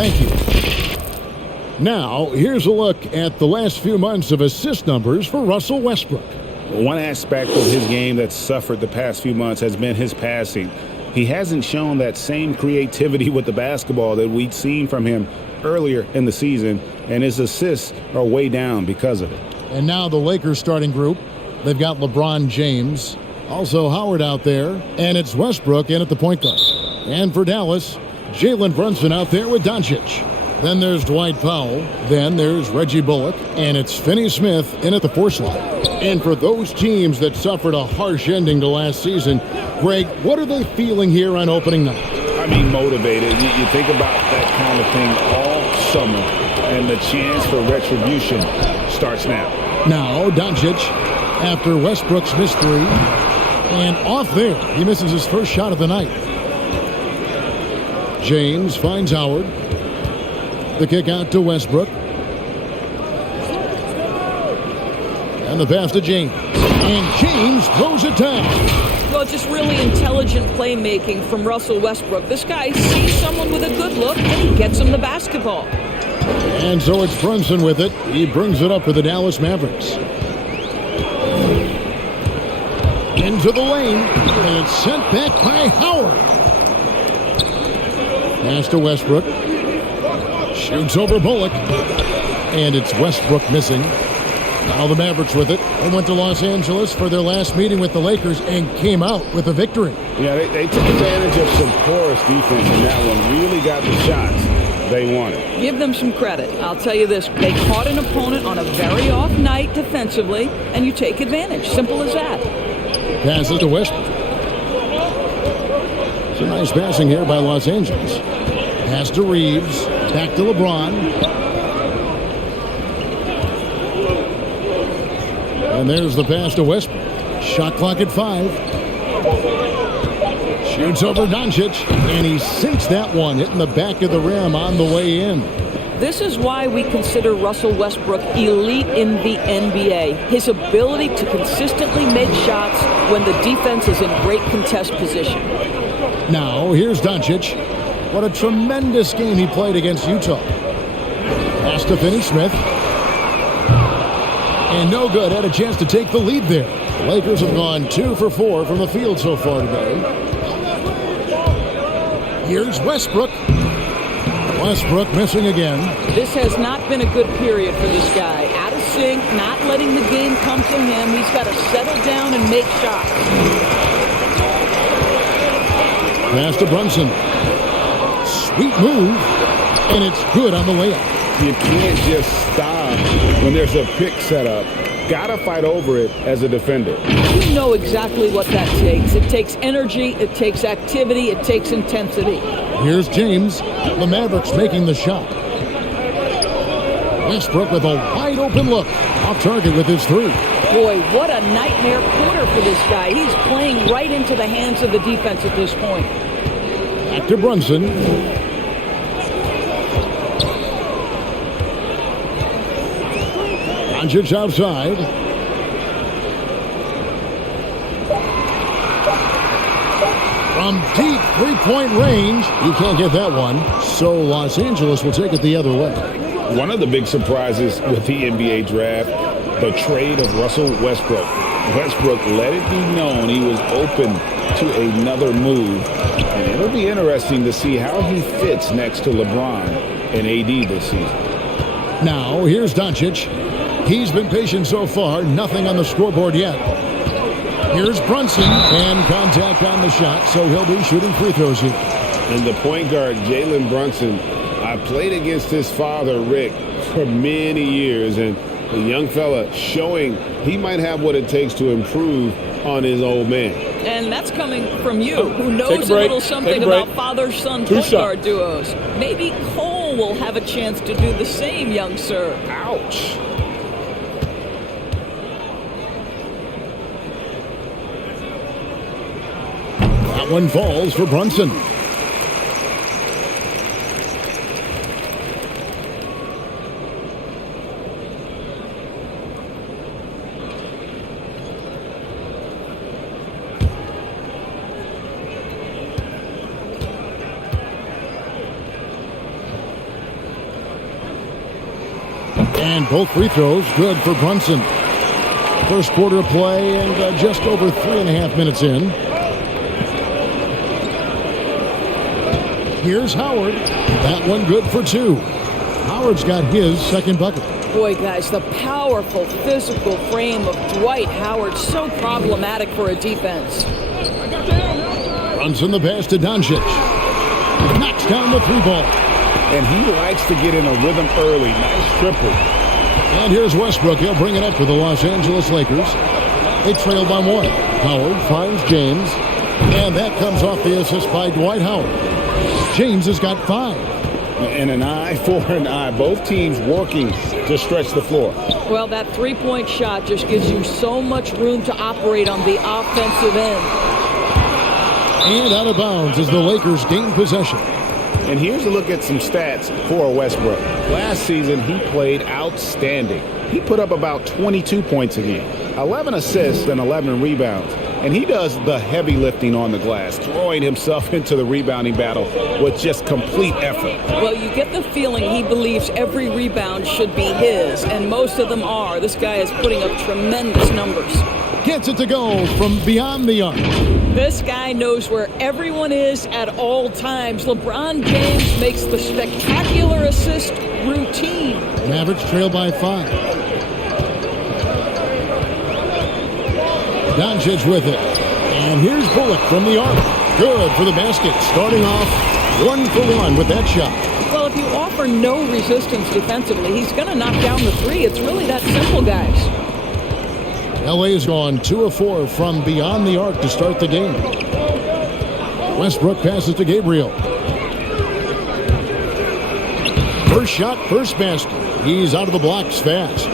Thank you. Now, here's a look at the last few months of assist numbers for Russell Westbrook. One aspect of his game that's suffered the past few months has been his passing. He hasn't shown that same creativity with the basketball that we'd seen from him earlier in the season, and his assists are way down because of it. And now the Lakers starting group. They've got LeBron James, also Howard out there, and it's Westbrook in at the point guard. And for Dallas, Jalen Brunson out there with Doncic. Then there's Dwight Powell. Then there's Reggie Bullock. And it's Finney Smith in at the 4 slot. And for those teams that suffered a harsh ending to last season, Greg, what are they feeling here on opening night? I mean, motivated. You think about that kind of thing all summer, and the chance for retribution starts now. Now, Doncic, after Westbrook's missed 3, and off there, he misses his first shot of the night. James finds Howard. The kick out to Westbrook. And the pass to James. And James throws it down. Well, just really intelligent playmaking from Russell Westbrook. This guy sees someone with a good look, and he gets him the basketball. And so it's Brunson with it. He brings it up for the Dallas Mavericks. Into the lane, and it's sent back by Howard. Pass to Westbrook. Shoots over Bullock. And it's Westbrook missing. Now the Mavericks with it. They went to Los Angeles for their last meeting with the Lakers and came out with a victory. Yeah, they took advantage of some porous defense in that one. Really got the shots they wanted. Give them some credit. I'll tell you this. They caught an opponent on a very off night defensively, and you take advantage. Simple as that. Passes to Westbrook. It's a nice passing here by Los Angeles. Pass to Reeves. Back to LeBron. And there's the pass to Westbrook. Shot clock at 5. Shoots over Doncic, and he sinks that one, hitting the back of the rim on the way in. This is why we consider Russell Westbrook elite in the NBA. His ability to consistently make shots when the defense is in great contest position. Now, here's Doncic. What a tremendous game he played against Utah. Pass to Finney Smith. And no good. Had a chance to take the lead there. The Lakers have gone 2 for 4 from the field so far today. Here's Westbrook. Westbrook missing again. This has not been a good period for this guy. Out of sync, not letting the game come to him. He's got to settle down and make shots. Pass to Brunson. Sweet move. And it's good on the layup. You can't just stop when there's a pick set up. Gotta fight over it as a defender. You know exactly what that takes. It takes energy, it takes activity, it takes intensity. Here's James. The Mavericks making the shot. Westbrook with a wide open look. Off target with his 3. Boy, what a nightmare quarter for this guy. He's playing right into the hands of the defense at this point. Back to Brunson. Doncic outside. From deep three-point range, you can't get that one. So Los Angeles will take it the other way. One of the big surprises with the NBA draft, the trade of Russell Westbrook. Westbrook let it be known he was open to another move. And it'll be interesting to see how he fits next to LeBron and AD this season. Now, here's Doncic. He's been patient so far. Nothing on the scoreboard yet. Here's Brunson. And contact on the shot, so he'll be shooting free throws here. And the point guard, Jalen Brunson, I played against his father, Rick, for many years. And the young fella showing he might have what it takes to improve on his old man. And that's coming from you, who knows a little something about father-son point guard duos. Maybe Cole will have a chance to do the same, young sir. Ouch. That one falls for Brunson. And both free throws good for Brunson. First quarter of play and just over 3.5 minutes in. Here's Howard. That one good for 2. Howard's got his second bucket. Boy, guys, the powerful physical frame of Dwight Howard, so problematic for a defense. Brunson the pass to Doncic. Knocks down the 3 ball. And he likes to get in a rhythm early. Nice triple. And here's Westbrook. He'll bring it up for the Los Angeles Lakers. They trail by 1. Howard finds James. And that comes off the assist by Dwight Howard. James has got 5. And an eye for an eye. Both teams working to stretch the floor. Well, that 3-point shot just gives you so much room to operate on the offensive end. And out of bounds as the Lakers gain possession. And here's a look at some stats for Westbrook. Last season, he played outstanding. He put up about 22 points a game, 11 assists and 11 rebounds. And he does the heavy lifting on the glass, throwing himself into the rebounding battle with just complete effort. Well, you get the feeling he believes every rebound should be his, and most of them are. This guy is putting up tremendous numbers. Gets it to go from beyond the arc. This guy knows where everyone is at all times. LeBron James makes the spectacular assist routine. Mavericks trail by 5. Doncic with it. And here's Bullock from the arc. Good for the basket. Starting off 1 for 1 with that shot. Well, if you offer no resistance defensively, he's going to knock down the 3. It's really that simple, guys. LA has gone 2 of 4 from beyond the arc to start the game. Westbrook passes to Gabriel. First shot, first basket. He's out of the blocks fast.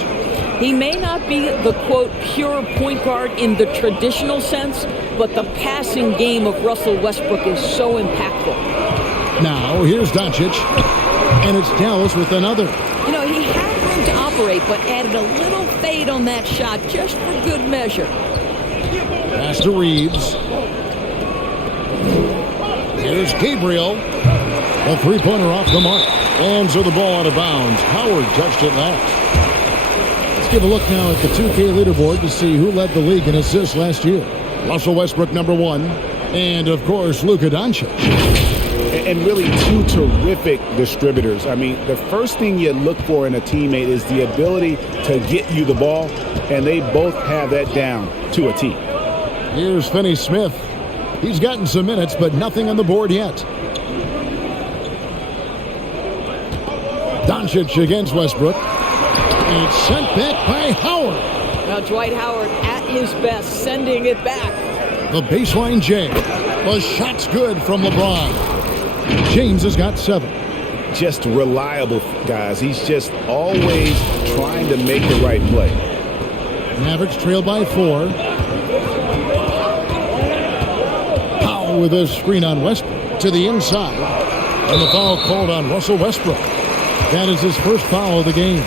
He may not be the, quote, pure point guard in the traditional sense, but the passing game of Russell Westbrook is so impactful. Now, here's Doncic, and it's Dallas with another. You know, he had room to operate, but added a little fade on that shot just for good measure. Pass to Reeves. Here's Gabriel. A 3-pointer off the mark. And so the ball out of bounds. Howard touched it last. Let's give a look now at the 2K leaderboard to see who led the league in assists last year. Russell Westbrook, number 1. And, of course, Luka Doncic. And really 2 terrific distributors. I mean, the first thing you look for in a teammate is the ability to get you the ball, and they both have that down to a T. Here's Finney-Smith. He's gotten some minutes, but nothing on the board yet. Doncic against Westbrook. And it's sent back by Howard. Now Dwight Howard at his best, sending it back. The baseline J. The shot's good from LeBron. James has got 7. Just reliable, guys. He's just always trying to make the right play. Mavericks trail by 4. Powell with a screen on Westbrook to the inside. And the foul called on Russell Westbrook. That is his first foul of the game.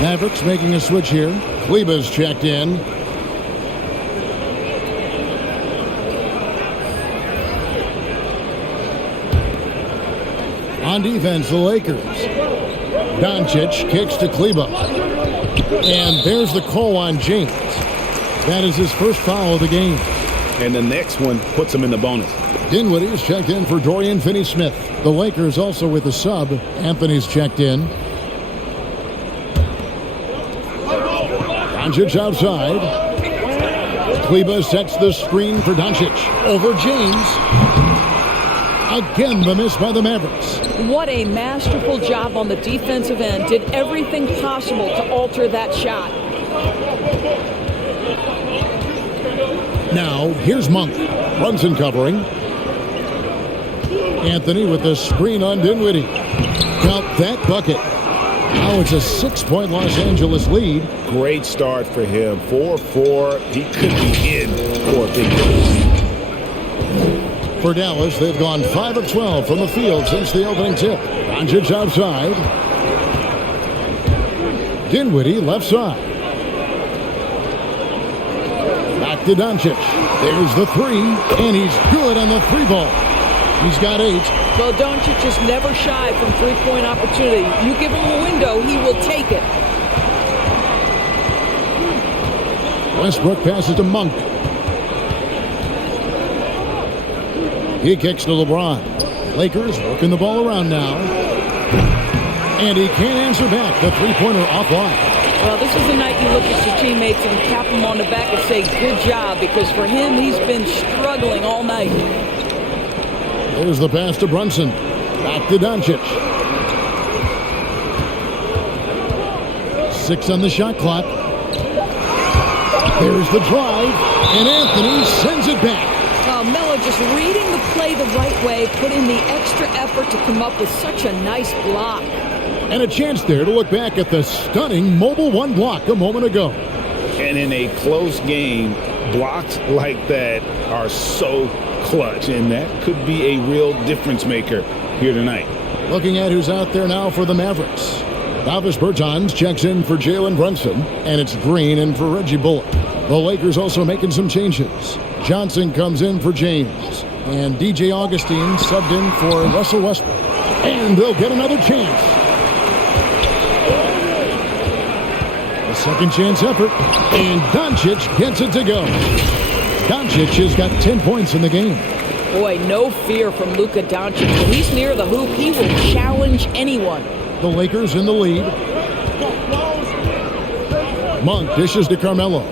Mavericks making a switch here. Kleber's checked in. On defense, the Lakers. Doncic kicks to Kleber. And there's the call on James. That is his first foul of the game. And the next one puts him in the bonus. Dinwiddie's checked in for Dorian Finney-Smith. The Lakers also with a sub. Anthony's checked in. Doncic outside. Kleber sets the screen for Doncic. Over James. Again, the miss by the Mavericks. What a masterful job on the defensive end. Did everything possible to alter that shot. Now, here's Monk. Brunson covering. Anthony with the screen on Dinwiddie. Count that bucket. Now it's a 6-point Los Angeles lead. Great start for him. 4-4. He could be in for a big game. For Dallas, they've gone 5 of 12 from the field since the opening tip. Doncic outside. Dinwiddie left side. Back to Doncic. There's the 3, and he's good on the 3 ball. He's got 8. Well, Doncic is never shy from 3-point opportunity. You give him a window, he will take it. Westbrook passes to Monk. He kicks to LeBron. Lakers working the ball around now. And he can't answer back. The three-pointer offline. Well, this is the night you look at your teammates and tap them on the back and say, good job, because for him, he's been struggling all night. There's the pass to Brunson. Back to Doncic. 6 on the shot clock. There's the drive, and Anthony sends it back. Melo just reading the play the right way, putting the extra effort to come up with such a nice block. And a chance there to look back at the stunning Mobile One block a moment ago. And in a close game, blocks like that are so clutch, and that could be a real difference maker here tonight. Looking at who's out there now for the Mavericks. Davis Bertans checks in for Jalen Brunson, and it's Green in for Reggie Bullock. The Lakers also making some changes. Johnson comes in for James, and DJ Augustine subbed in for Russell Westbrook. And they'll get another chance. A second chance effort, and Doncic gets it to go. Doncic has got 10 points in the game. Boy, no fear from Luka Doncic. When he's near the hoop, he will challenge anyone. The Lakers in the lead. Monk dishes to Carmelo.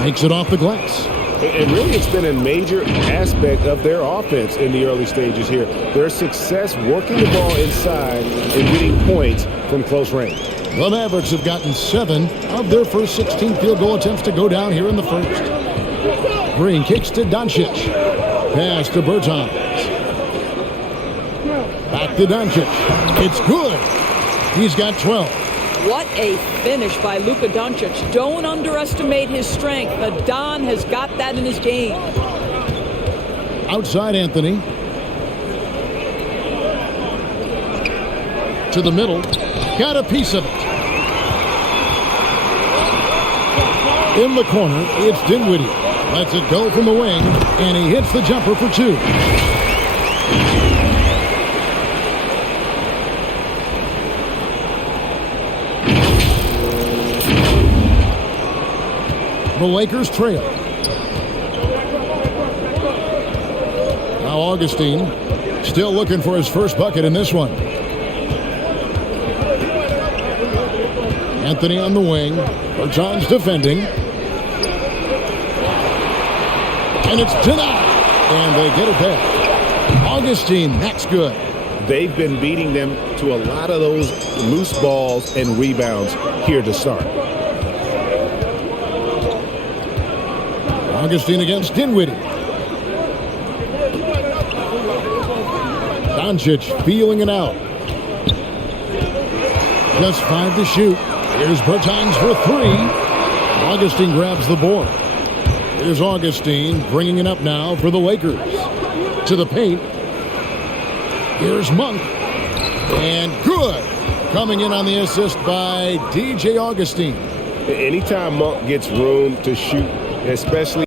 Makes it off the glass. And really, it's been a major aspect of their offense in the early stages here. Their success working the ball inside and getting points from close range. The Mavericks have gotten 7 of their first 16 field goal attempts to go down here in the first. Green kicks to Doncic. Pass to Bertans. Back to Doncic. It's good. He's got 12. What a finish by Luka Doncic. Don't underestimate his strength. The Don has got that in his game. Outside Anthony. To the middle. Got a piece of it. In the corner, it's Dinwiddie. Lets it go from the wing, and he hits the jumper for 2. The Lakers trail. Now Augustine still looking for his first bucket in this one. Anthony on the wing. Bertans defending. And it's denied. And they get it back. Augustine, that's good. They've been beating them to a lot of those loose balls and rebounds here to start. Augustine against Dinwiddie. Doncic feeling it out. Just 5 to shoot. Here's Bertans for 3. Augustine grabs the board. Here's Augustine bringing it up now for the Lakers. To the paint. Here's Monk. And good. Coming in on the assist by DJ Augustine. Anytime Monk gets room to shoot, especially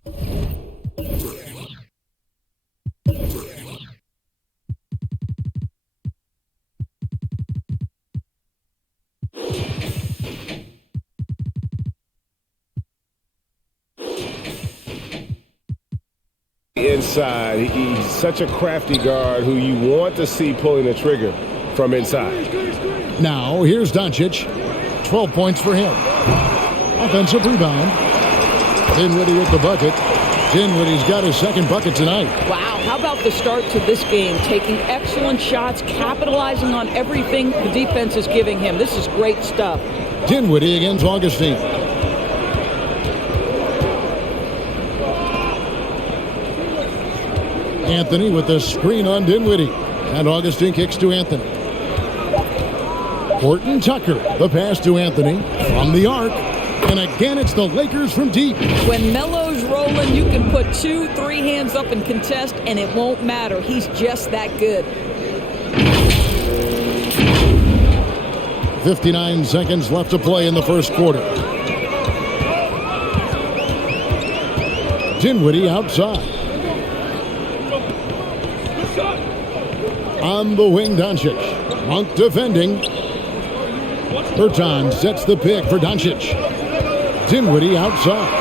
inside, he's such a crafty guard who you want to see pulling the trigger from inside. Now here's Doncic. 12 points for him. Offensive rebound. Dinwiddie with the bucket. Dinwiddie's got his second bucket tonight. Wow, how about the start to this game? Taking excellent shots, capitalizing on everything the defense is giving him. This is great stuff. Dinwiddie against Augustine. Anthony with the screen on Dinwiddie. And Augustine kicks to Anthony. Horton Tucker, the pass to Anthony from the arc. And again, it's the Lakers from deep. When Melo's rolling, you can put 2, 3 hands up and contest, and it won't matter. He's just that good. 59 seconds left to play in the first quarter. Dinwiddie outside. On the wing, Doncic. Monk defending. Bertan sets the pick for Doncic. Dinwiddie outside.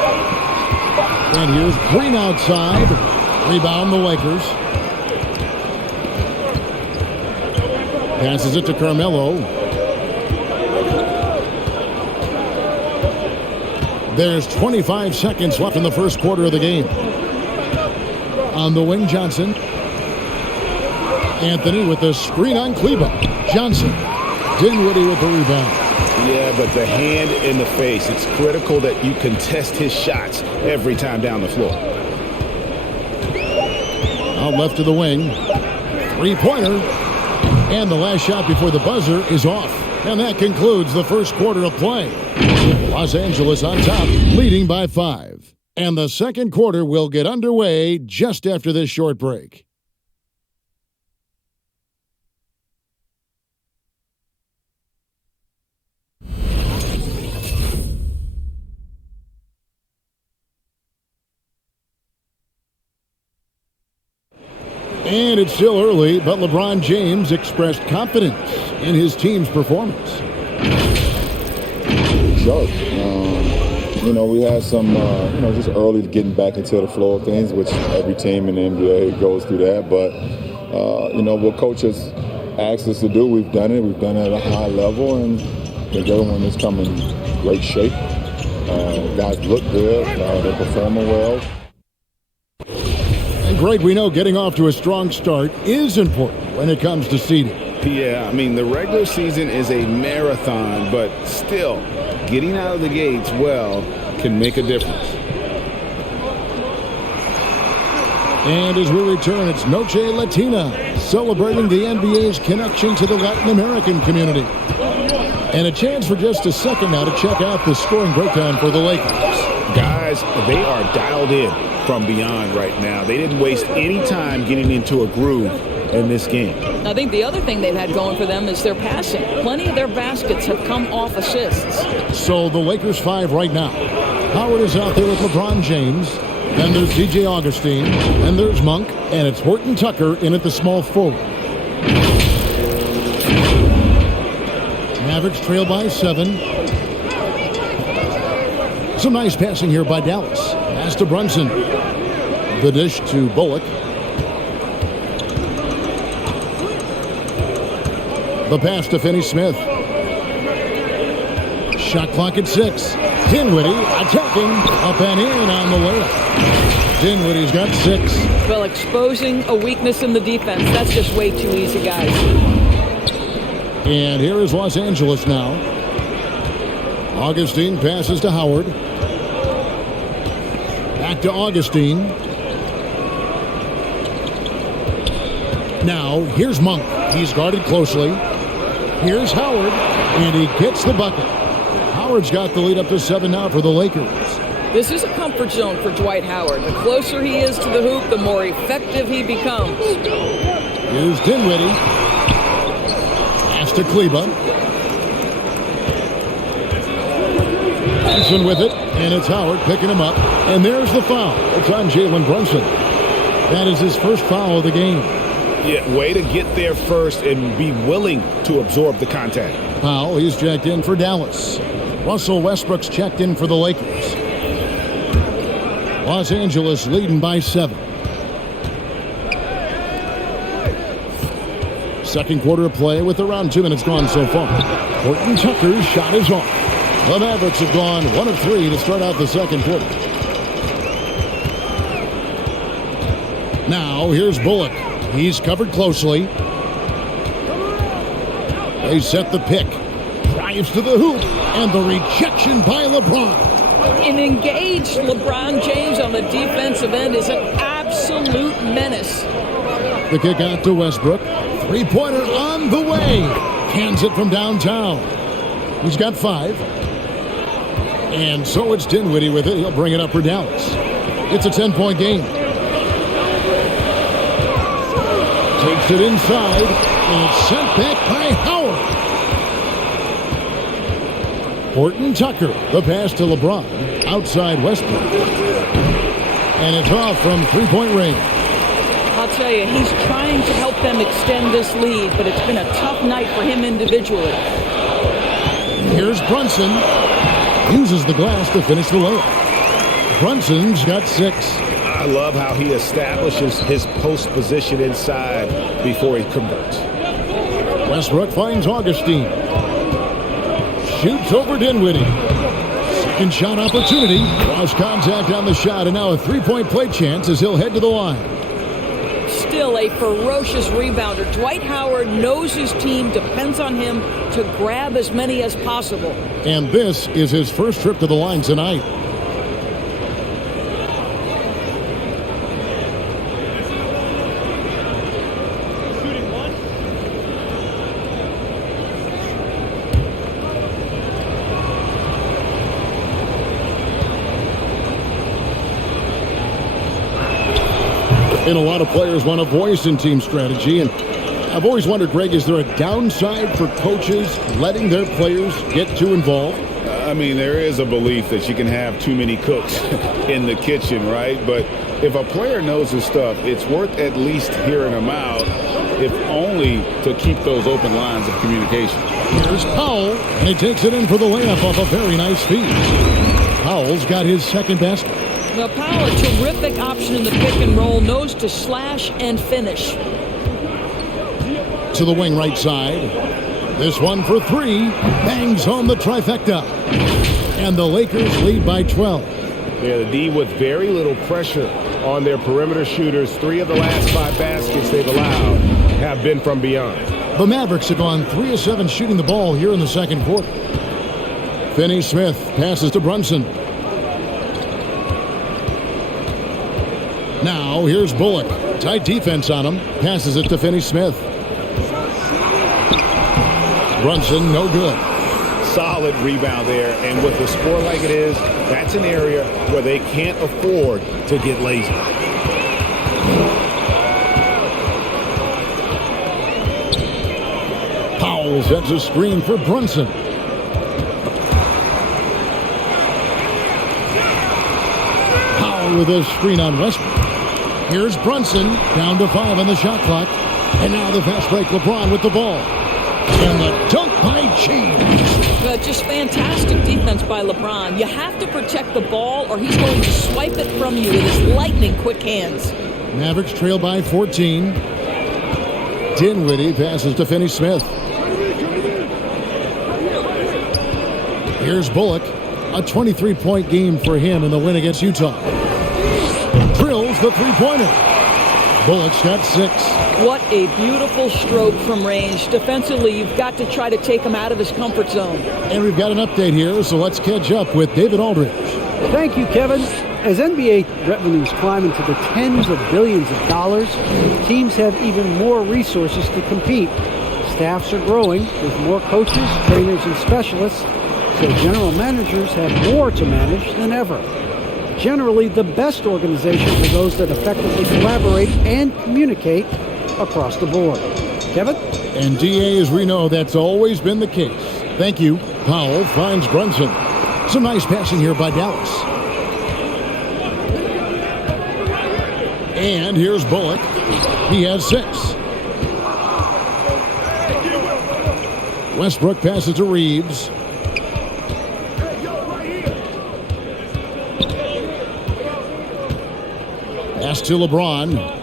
And here's Green outside. Rebound the Lakers. Passes it to Carmelo. There's 25 seconds left in the first quarter of the game. On the wing, Johnson. Anthony with the screen on Kleba. Johnson. Dinwiddie with the rebound. Yeah, but the hand in the face. It's critical that you contest his shots every time down the floor. Out left to the wing. Three-pointer. And the last shot before the buzzer is off. And that concludes the first quarter of play. Los Angeles on top, leading by 5. And the second quarter will get underway just after this short break. And it's still early, but LeBron James expressed confidence in his team's performance. Sure. We had some, just early getting back into the flow of things, which every team in the NBA goes through that. But, what coaches asked us to do, we've done it. We've done it at a high level, and I think everyone is coming in great shape. Guys look good. They're performing well. And Greg, we know getting off to a strong start is important when it comes to seeding. Yeah, the regular season is a marathon, but still, getting out of the gates well can make a difference. And as we return, it's Noche Latina, celebrating the NBA's connection to the Latin American community. And a chance for just a second now to check out the scoring breakdown for the Lakers. Guys, they are dialed in from beyond right now. They didn't waste any time getting into a groove in this game. I think the other thing they've had going for them is their passing. Plenty of their baskets have come off assists. So the Lakers 5 right now. Howard is out there with LeBron James. Then there's DJ Augustine. And there's Monk. And it's Horton Tucker in at the small forward. Mavericks trail by 7. Some nice passing here by Dallas. Pass to Brunson. The dish to Bullock. The pass to Finney-Smith. Shot clock at 6. Dinwiddie attacking. Up and in on the layup. Dinwiddie's got 6. Well, exposing a weakness in the defense, that's just way too easy, guys. And here is Los Angeles now. Augustine passes to Howard. Back to Augustine. Now, here's Monk. He's guarded closely. Here's Howard, and he gets the bucket. Howard's got the lead up to 7 now for the Lakers. This is a comfort zone for Dwight Howard. The closer he is to the hoop, the more effective he becomes. Here's Dinwiddie. Pass to Kleba. Brunson with it, and it's Howard picking him up. And there's the foul. It's on Jalen Brunson. That is his first foul of the game. Yeah, way to get there first and be willing to absorb the contact. Powell, he's checked in for Dallas. Russell Westbrook's checked in for the Lakers. Los Angeles leading by 7. Second quarter of play with around 2 minutes gone so far. Horton Tucker's shot is off. The Mavericks have gone 1 of 3 to start out the second quarter. Now, here's Bullock. He's covered closely. They set the pick. Drives to the hoop. And the rejection by LeBron. An engaged LeBron James on the defensive end is an absolute menace. The kick out to Westbrook. Three-pointer on the way. Cans it from downtown. He's got 5. And so it's Dinwiddie with it. He'll bring it up for Dallas. It's a 10-point game. Takes it inside, and it's sent back by Howard. Horton Tucker, the pass to LeBron, outside Westbrook. And it's off from three-point range. I'll tell you, he's trying to help them extend this lead, but it's been a tough night for him individually. Here's Brunson. Uses the glass to finish the layup. Brunson's got 6. I love how he establishes his post position inside before he converts. Westbrook finds Augustine. Shoots over Dinwiddie. Second shot opportunity. Lost contact on the shot, and now a three-point play chance as he'll head to the line. Still a ferocious rebounder. Dwight Howard knows his team depends on him to grab as many as possible. And this is his first trip to the line tonight. And a lot of players want a voice in team strategy. And I've always wondered, Greg, is there a downside for coaches letting their players get too involved? I mean, there is a belief that you can have too many cooks in the kitchen, right? But if a player knows his stuff, it's worth at least hearing them out, if only to keep those open lines of communication. Here's Powell, and he takes it in for the layup off a very nice feed. Powell's got his second basket. Now, Powell, a terrific option in the pick and roll, knows to slash and finish. To the wing right side. This one for 3. Bangs home the trifecta. And the Lakers lead by 12. Yeah, the D with very little pressure on their perimeter shooters. 3 of the last 5 baskets they've allowed have been from beyond. The Mavericks have gone 3 of 7 shooting the ball here in the second quarter. Finney-Smith passes to Brunson. Now, here's Bullock. Tight defense on him. Passes it to Finney-Smith. Brunson, no good. Solid rebound there. And with the score like it is, that's an area where they can't afford to get lazy. Powell sets a screen for Brunson. Powell with a screen on Westbrook. Here's Brunson, down to 5 on the shot clock. And now the fast break, LeBron with the ball. And the dunk by James. Just fantastic defense by LeBron. You have to protect the ball or he's going to swipe it from you with his lightning quick hands. Mavericks trail by 14. Dinwiddie passes to Finney-Smith. Here's Bullock. A 23-point game for him in the win against Utah. Drills the three-pointer. Bullock's got 6. What a beautiful stroke from range. Defensively, you've got to try to take him out of his comfort zone. And we've got an update here, so let's catch up with David Aldridge. Thank you, Kevin. As NBA revenues climb into the tens of billions of dollars, teams have even more resources to compete. Staffs are growing with more coaches, trainers, and specialists, so general managers have more to manage than ever. Generally, the best organizations are those that effectively collaborate and communicate across the board. Kevin? And DA, as we know, that's always been the case. Thank you. Powell finds Brunson. Some nice passing here by Dallas. And here's Bullock. He has 6. Westbrook passes to Reeves. Pass to LeBron.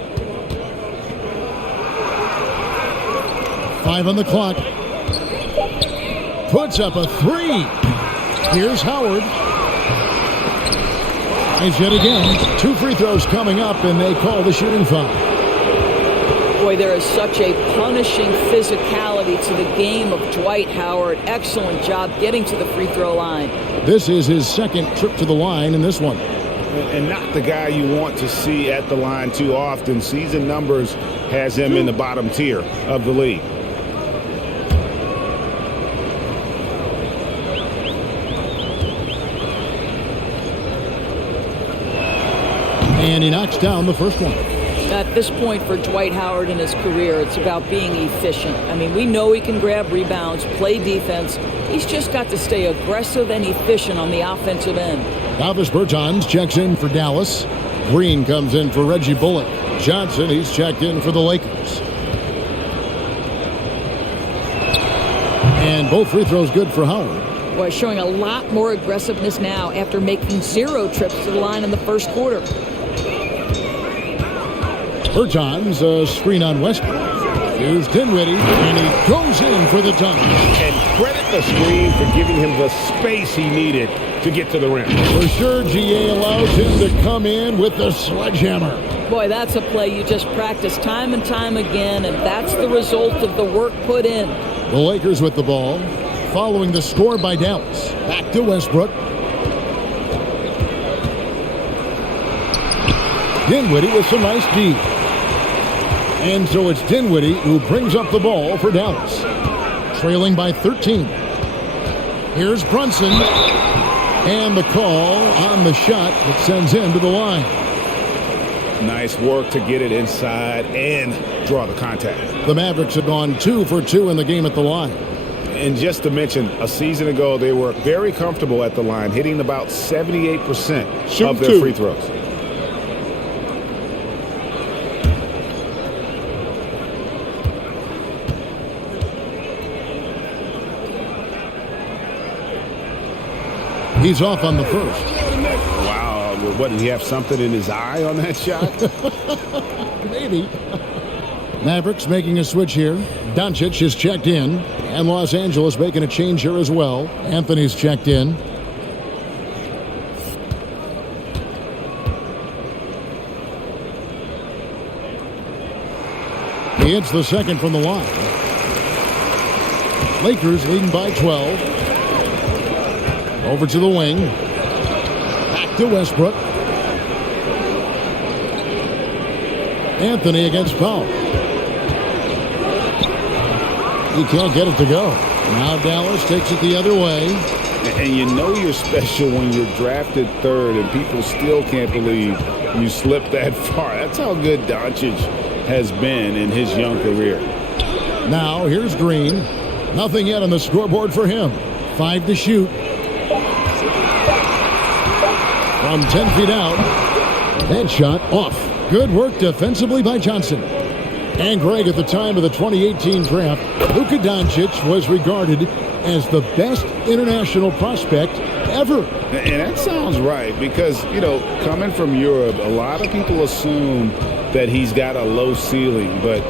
5 on the clock. Puts up a 3. Here's Howard. Tries yet again. 2 free throws coming up, and they call the shooting foul. Boy, there is such a punishing physicality to the game of Dwight Howard. Excellent job getting to the free throw line. This is his second trip to the line in this one. And not the guy you want to see at the line too often. Season numbers has him in the bottom tier of the league. And he knocks down the first one. At this point for Dwight Howard in his career, it's about being efficient. I mean, we know he can grab rebounds, play defense. He's just got to stay aggressive and efficient on the offensive end. Davis Bertans checks in for Dallas. Green comes in for Reggie Bullock. Johnson, he's checked in for the Lakers. And both free throws good for Howard. Boy, showing a lot more aggressiveness now after making 0 trips to the line in the first quarter. Bertans, a screen on Westbrook. Here's Dinwiddie, and he goes in for the dunk. And credit the screen for giving him the space he needed to get to the rim. For sure, GA allows him to come in with the sledgehammer. Boy, that's a play you just practice time and time again, and that's the result of the work put in. The Lakers with the ball, following the score by Dallas. Back to Westbrook. Dinwiddie with some nice D. And so it's Dinwiddie who brings up the ball for Dallas. Trailing by 13. Here's Brunson. And the call on the shot that sends him to the line. Nice work to get it inside and draw the contact. The Mavericks have gone 2 for 2 in the game at the line. And just to mention, a season ago, they were very comfortable at the line, hitting about 78% of their free throws. He's off on the first. Wow. What, did he have something in his eye on that shot? Maybe. Mavericks making a switch here. Doncic is checked in. And Los Angeles making a change here as well. Anthony's checked in. He hits the second from the line. Lakers leading by 12. Over to the wing. Back to Westbrook. Anthony against Powell. He can't get it to go. Now Dallas takes it the other way. And you know you're special when you're drafted third and people still can't believe you slipped that far. That's how good Doncic has been in his young career. Now here's Green. Nothing yet on the scoreboard for him. 5 to shoot. From 10 feet out. That shot off. Good work defensively by Johnson. And Greg, at the time of the 2018 draft, Luka Doncic was regarded as the best international prospect ever. And that sounds right because, you know, coming from Europe, a lot of people assume that he's got a low ceiling, but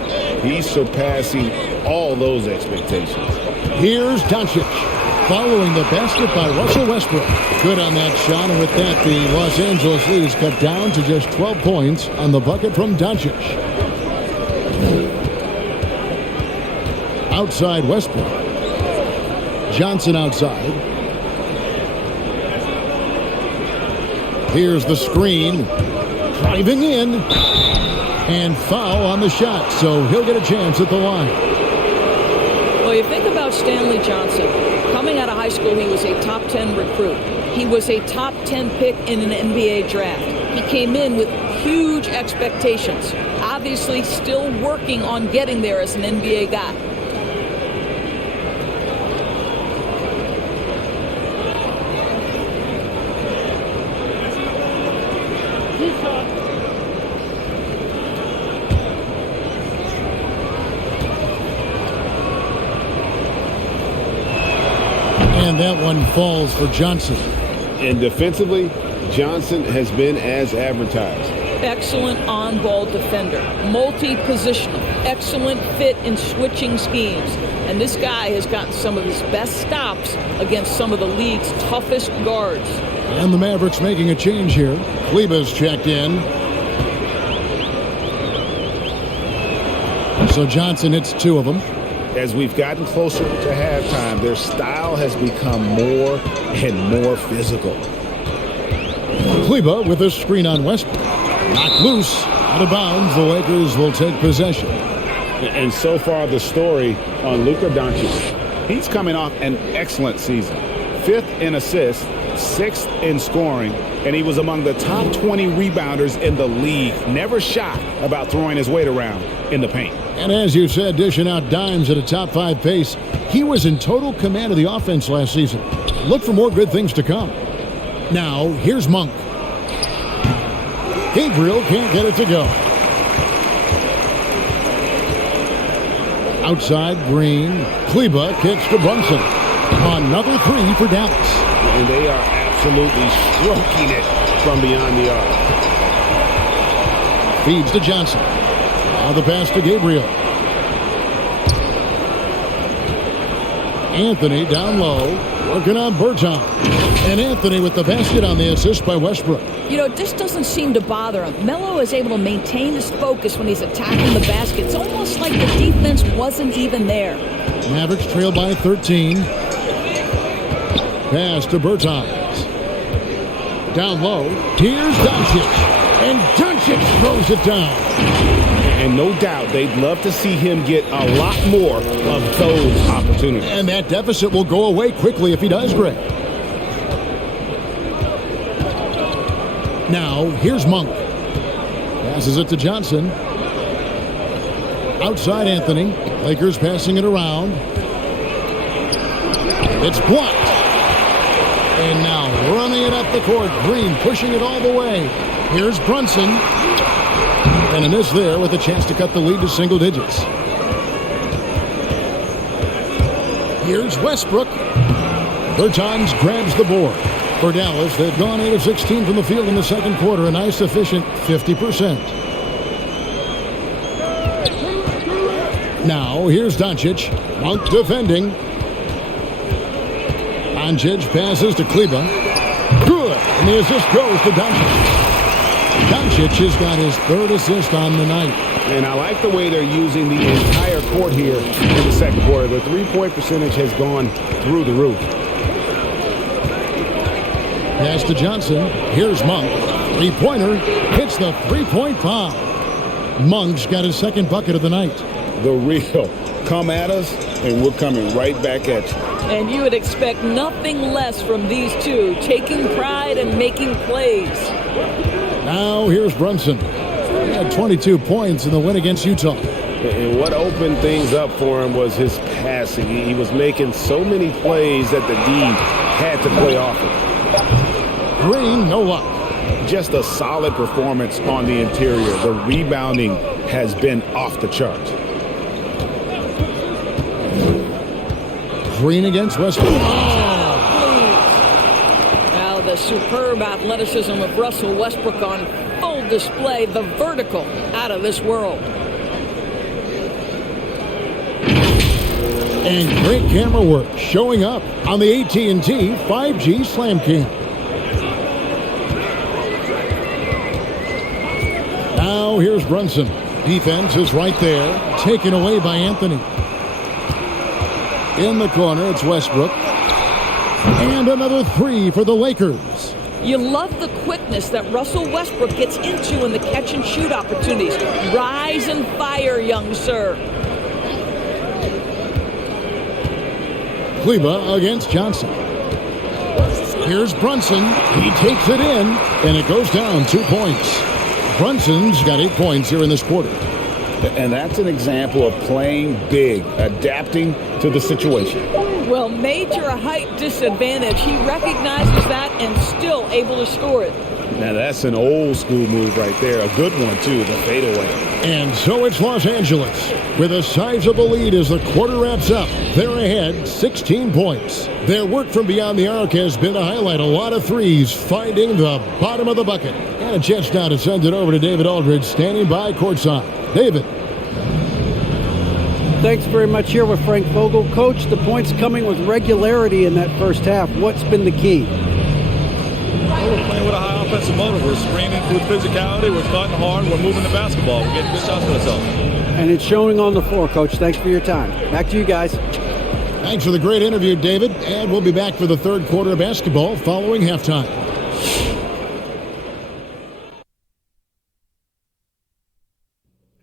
he's surpassing all those expectations. Here's Doncic. Following the basket by Russell Westbrook. Good on that shot, and with that, the Los Angeles lead is cut down to just 12 points on the bucket from Doncic. Outside Westbrook. Johnson outside. Here's the screen. Driving in. And foul on the shot, so he'll get a chance at the line. Well, you think about Stanley Johnson. Coming out of high school, he was a top 10 recruit. He was a top 10 pick in an NBA draft. He came in with huge expectations. Obviously, still working on getting there as an NBA guy. And that one falls for Johnson. And defensively, Johnson has been as advertised. Excellent on-ball defender, multi-positional, excellent fit in switching schemes. And this guy has gotten some of his best stops against some of the league's toughest guards. And the Mavericks making a change here. Kleber's checked in. So Johnson hits 2 of them. As we've gotten closer to halftime, their style has become more and more physical. Kleber with a screen on Westbrook. Knocked loose. Out of bounds. The Lakers will take possession. And so far, the story on Luka Doncic. He's coming off an excellent season. 5th in assists, 6th in scoring, and he was among the top 20 rebounders in the league. Never shy about throwing his weight around in the paint. And as you said, dishing out dimes at a top 5 pace. He was in total command of the offense last season. Look for more good things to come. Now, here's Monk. Gabriel can't get it to go. Outside, Green. Kleba kicks to Brunson. Another three for Dallas. And they are absolutely stroking it from beyond the arc. Feeds to Johnson. Now the pass to Gabriel. Anthony down low, working on Berton. And Anthony with the basket on the assist by Westbrook. You know, this doesn't seem to bother him. Melo is able to maintain his focus when he's attacking the basket. It's almost like the defense wasn't even there. Mavericks trail by 13. Pass to Bertans. Down low, here's Doncic. And Doncic throws it down. And no doubt they'd love to see him get a lot more of those opportunities. And that deficit will go away quickly if he does, Greg. Now, here's Monk. Passes it to Johnson. Outside Anthony. Lakers passing it around. It's blocked. And now running it up the court. Green pushing it all the way. Here's Brunson. And a miss there with a chance to cut the lead to single digits. Here's Westbrook. Bertans grabs the board. For Dallas, they've gone 8 of 16 from the field in the second quarter, a nice efficient 50%. Now, here's Doncic. Monk defending. Doncic passes to Kleba. Good. And the assist goes to Doncic. Doncic has got his third assist on the night. And I like the way they're using the entire court here in the second quarter. The three-point percentage has gone through the roof. Pass to Johnson. Here's Monk. Three-pointer. Hits the three-point foul. Monk's got his second bucket of the night. The real. Come at us, and we're coming right back at you. And you would expect nothing less from these two, taking pride and making plays. Now here's Brunson. He had 22 points in the win against Utah. And what opened things up for him was his passing. He was making so many plays that the D had to play off it. Green, no luck. Just a solid performance on the interior. The rebounding has been off the chart. Green against Westbrook. Now the superb athleticism of Russell Westbrook on full display. The vertical out of this world. And great camera work showing up on the AT&T 5G Slam Cam. Now here's Brunson. Defense is right there. Taken away by Anthony. In the corner, it's Westbrook. And another three for the Lakers. You love the quickness that Russell Westbrook gets into in the catch-and-shoot opportunities. Rise and fire, young sir. Kleba against Johnson. Here's Brunson. He takes it in, and it goes down 2 points. Brunson's got 8 points here in this quarter. And that's an example of playing big, adapting to the situation. Well, major height disadvantage. He recognizes that and still able to score it. Now that's an old school move right there. A good one, too, the fadeaway. And so it's Los Angeles with a sizable lead as the quarter wraps up. They're ahead 16 points. Their work from beyond the arc has been to highlight a lot of threes, finding the bottom of the bucket. And a chance now to send it over to David Aldridge, standing by courtside. David. Thanks very much here with Frank Vogel. Coach, the points coming with regularity in that first half. What's been the key? Well, we're playing with a high offensive motive. We're screening with physicality. We're cutting hard. We're moving the basketball. We're getting good shots for ourselves. And it's showing on the floor, Coach. Thanks for your time. Back to you guys. Thanks for the great interview, David. And we'll be back for the third quarter of basketball following halftime.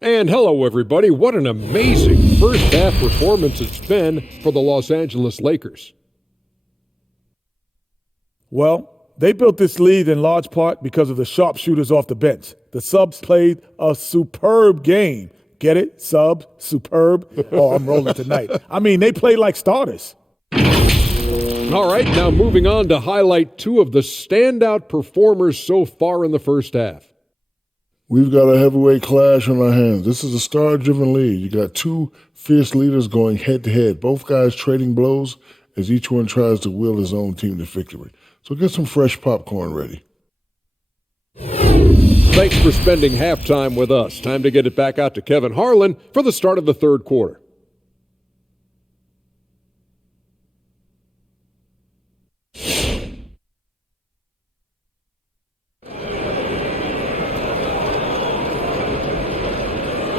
And hello, everybody. What an amazing first-half performance it's been for the Los Angeles Lakers. Well, they built this lead in large part because of the sharpshooters off the bench. The subs played a superb game. Get it? Subs, superb. Oh, I'm rolling tonight. I mean, they played like starters. All right, now moving on to highlight two of the standout performers so far in the first half. We've got a heavyweight clash on our hands. This is a star-driven league. You got two fierce leaders going head-to-head, both guys trading blows as each one tries to will his own team to victory. So get some fresh popcorn ready. Thanks for spending halftime with us. Time to get it back out to Kevin Harlan for the start of the third quarter.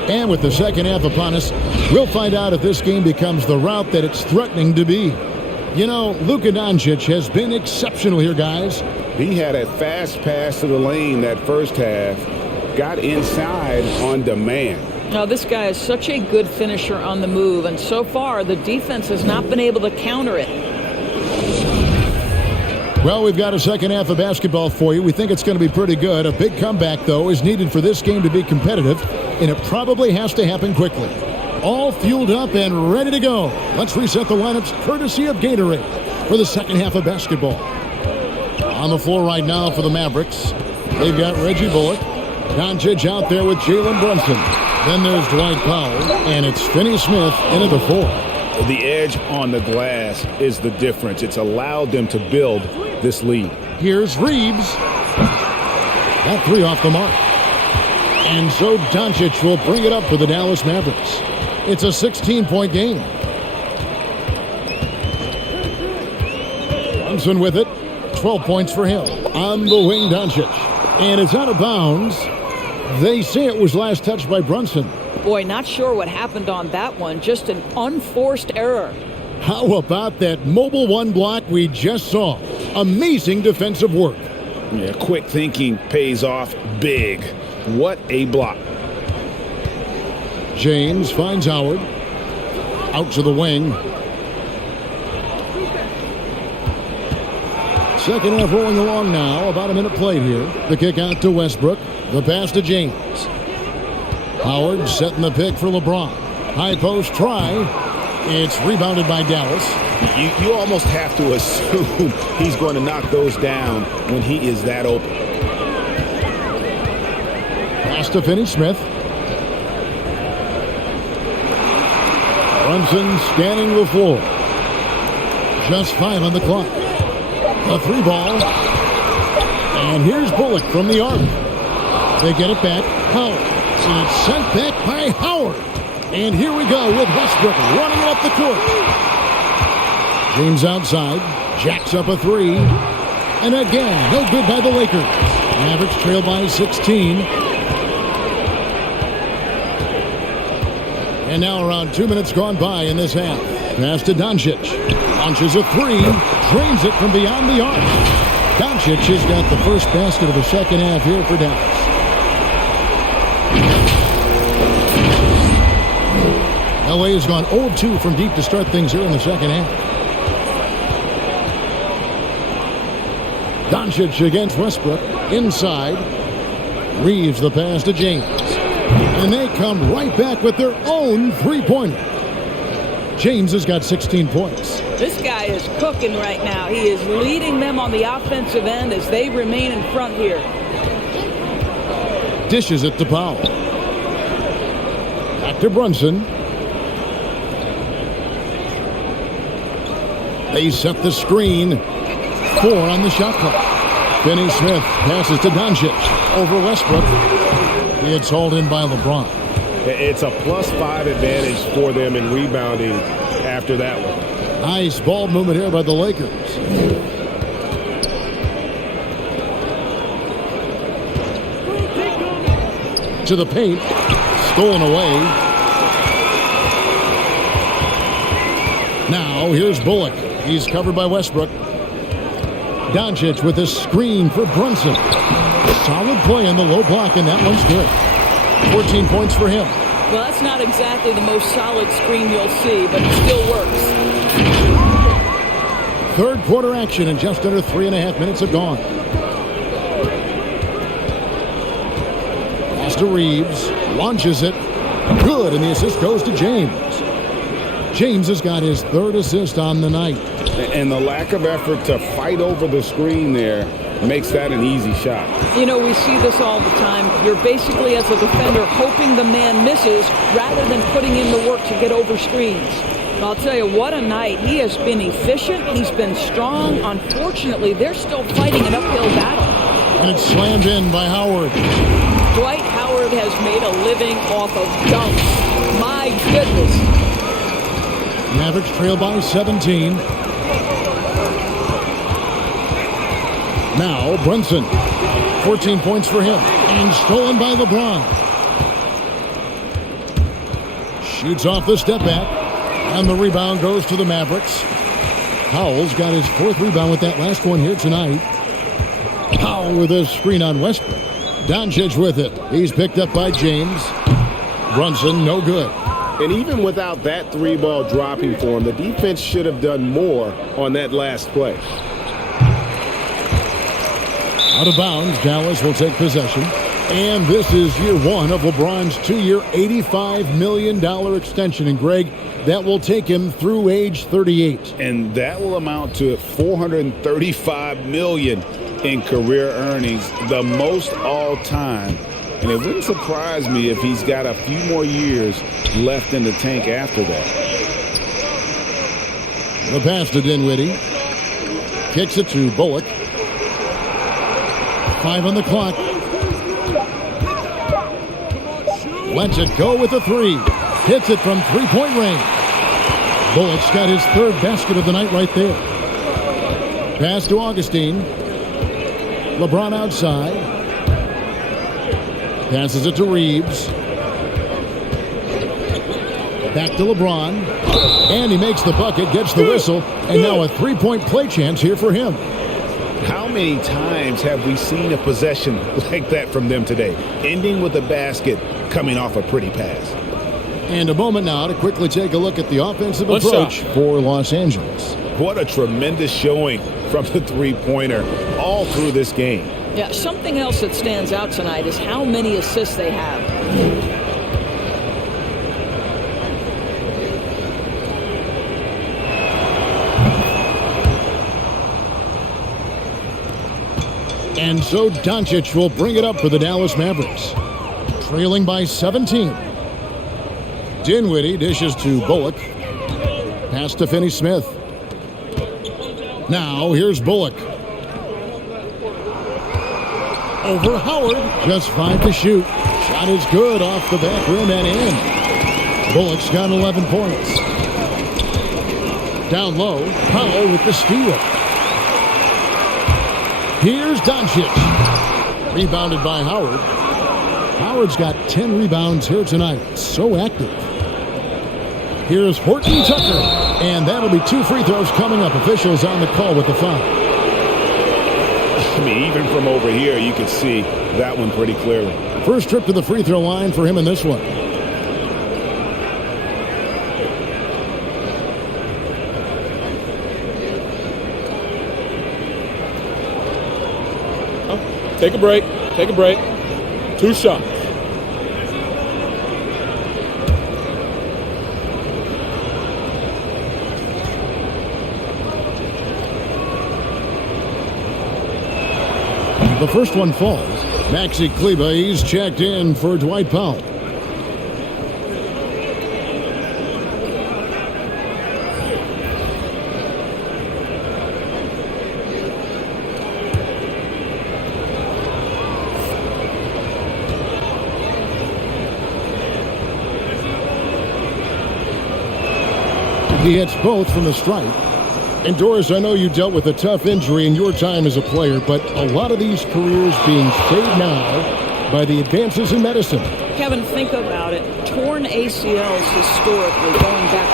And with the second half upon us, we'll find out if this game becomes the route that it's threatening to be. You know, Luka Doncic has been exceptional here, guys. He had a fast pass to the lane that first half, got inside on demand. Now, this guy is such a good finisher on the move, and so far the defense has not been able to counter it. Well, we've got a second half of basketball for you. We think it's going to be pretty good. A big comeback, though, is needed for this game to be competitive, and it probably has to happen quickly. All fueled up and ready to go. Let's reset the lineups courtesy of Gatorade for the second half of basketball. On the floor right now for the Mavericks, they've got Reggie Bullock. Doncic out there with Jalen Brunson. Then there's Dwight Howard, and it's Finney Smith into the four. The edge on the glass is the difference. It's allowed them to build this lead. Here's Reeves. That three off the mark. And so Doncic will bring it up for the Dallas Mavericks. It's a 16-point game. Brunson with it. 12 points for him. On the wing, Doncic. And it's out of bounds. They say it was last touched by Brunson. Boy, not sure what happened on that one. Just an unforced error. How about that mobile one block we just saw? Amazing defensive work. Yeah, quick thinking pays off big. What a block. James finds Howard. Out to the wing. Second half rolling along now. About a minute played here. The kick out to Westbrook. The pass to James. Howard setting the pick for LeBron. High post try. It's rebounded by Dallas. You almost have to assume he's going to knock those down when he is that open. Pass to Finney Smith. Brunson scanning the floor. Just 5 on the clock. A three ball. And here's Bullock from the arc. They get it back. Howard. It's sent back by Howard. And here we go with Westbrook running it up the court. James outside. Jacks up a three. And again, no good by the Lakers. Mavericks trail by 16. And now around 2 minutes gone by in this half. Pass to Doncic. Launches a three. Drains it from beyond the arc. Doncic has got the first basket of the second half here for Dallas. LA has gone 0-2 from deep to start things here in the second half. Doncic against Westbrook. Inside. Reeves the pass to James. And they come right back with their own three-pointer. James has got 16 points. This guy is cooking right now. He is leading them on the offensive end as they remain in front here. Dishes it to Powell. Back to Brunson. They set the screen. 4 on the shot clock. Finney Smith passes to Doncic. Over Westbrook. It's hauled in by LeBron. It's a +5 advantage for them in rebounding after that one. Nice ball movement here by the Lakers. To the paint. Stolen away. Now here's Bullock. He's covered by Westbrook. Doncic with a screen for Brunson. Solid play in the low block, and that one's good. 14 points for him. Well, that's not exactly the most solid screen you'll see, but it still works. Third quarter action, and just under 3.5 minutes have gone. Pass to Reeves. Launches it. Good, and the assist goes to James. James has got his third assist on the night. And the lack of effort to fight over the screen there makes that an easy shot. You know, we see this all the time. You're basically, as a defender, hoping the man misses rather than putting in the work to get over screens. I'll tell you, what a night. He has been efficient. He's been strong. Unfortunately, they're still fighting an uphill battle. And it's slammed in by Howard. Dwight Howard has made a living off of dunks. My goodness. Mavericks trail by 17. Now Brunson. 14 points for him. And stolen by LeBron. Shoots off the step back. And the rebound goes to the Mavericks. Powell's got his 4th rebound with that last one here tonight. Powell with a screen on Westbrook. Doncic with it. He's picked up by James. Brunson, no good. And even without that 3-ball dropping for him, the defense should have done more on that last play. Out of bounds, Dallas will take possession. And this is year 1 of LeBron's 2-year, $85 million extension. And Greg, that will take him through age 38. And that will amount to $435 million in career earnings, the most all time. And it wouldn't surprise me if he's got a few more years left in the tank after that. The pass to Dinwiddie. Kicks it to Bullock. 5 on the clock. Lets it go with a 3. Hits it from 3-point range. Bullock's got his 3rd basket of the night right there. Pass to Augustine. LeBron outside. Passes it to Reeves. Back to LeBron. And he makes the bucket, gets the whistle, and now a 3-point play chance here for him. How many times have we seen a possession like that from them today, ending with a basket coming off a pretty pass? And a moment now to quickly take a look at the offensive approach for Los Angeles. What a tremendous showing from the three-pointer all through this game. Yeah, something else that stands out tonight is how many assists they have. And so Doncic will bring it up for the Dallas Mavericks. Trailing by 17. Dinwiddie dishes to Bullock. Pass to Finney-Smith. Now here's Bullock. Over Howard. Just 5 to shoot. Shot is good off the back rim and in. Bullock's got 11 points. Down low, Powell with the steal. Here's Doncic. Rebounded by Howard. Howard's got 10 rebounds here tonight. So active. Here's Horton Tucker. And that'll be 2 free throws coming up. Officials on the call with the foul. I mean, even from over here, you can see that one pretty clearly. First trip to the free throw line for him in this one. Take a break. Take a break. 2 shots. The first one falls. Maxi Kleber, he's checked in for Dwight Powell. He hits both from the stripe. And Doris, I know you dealt with a tough injury in your time as a player, but a lot of these careers being saved now by the advances in medicine. Kevin, think about it. Torn ACLs historically, going back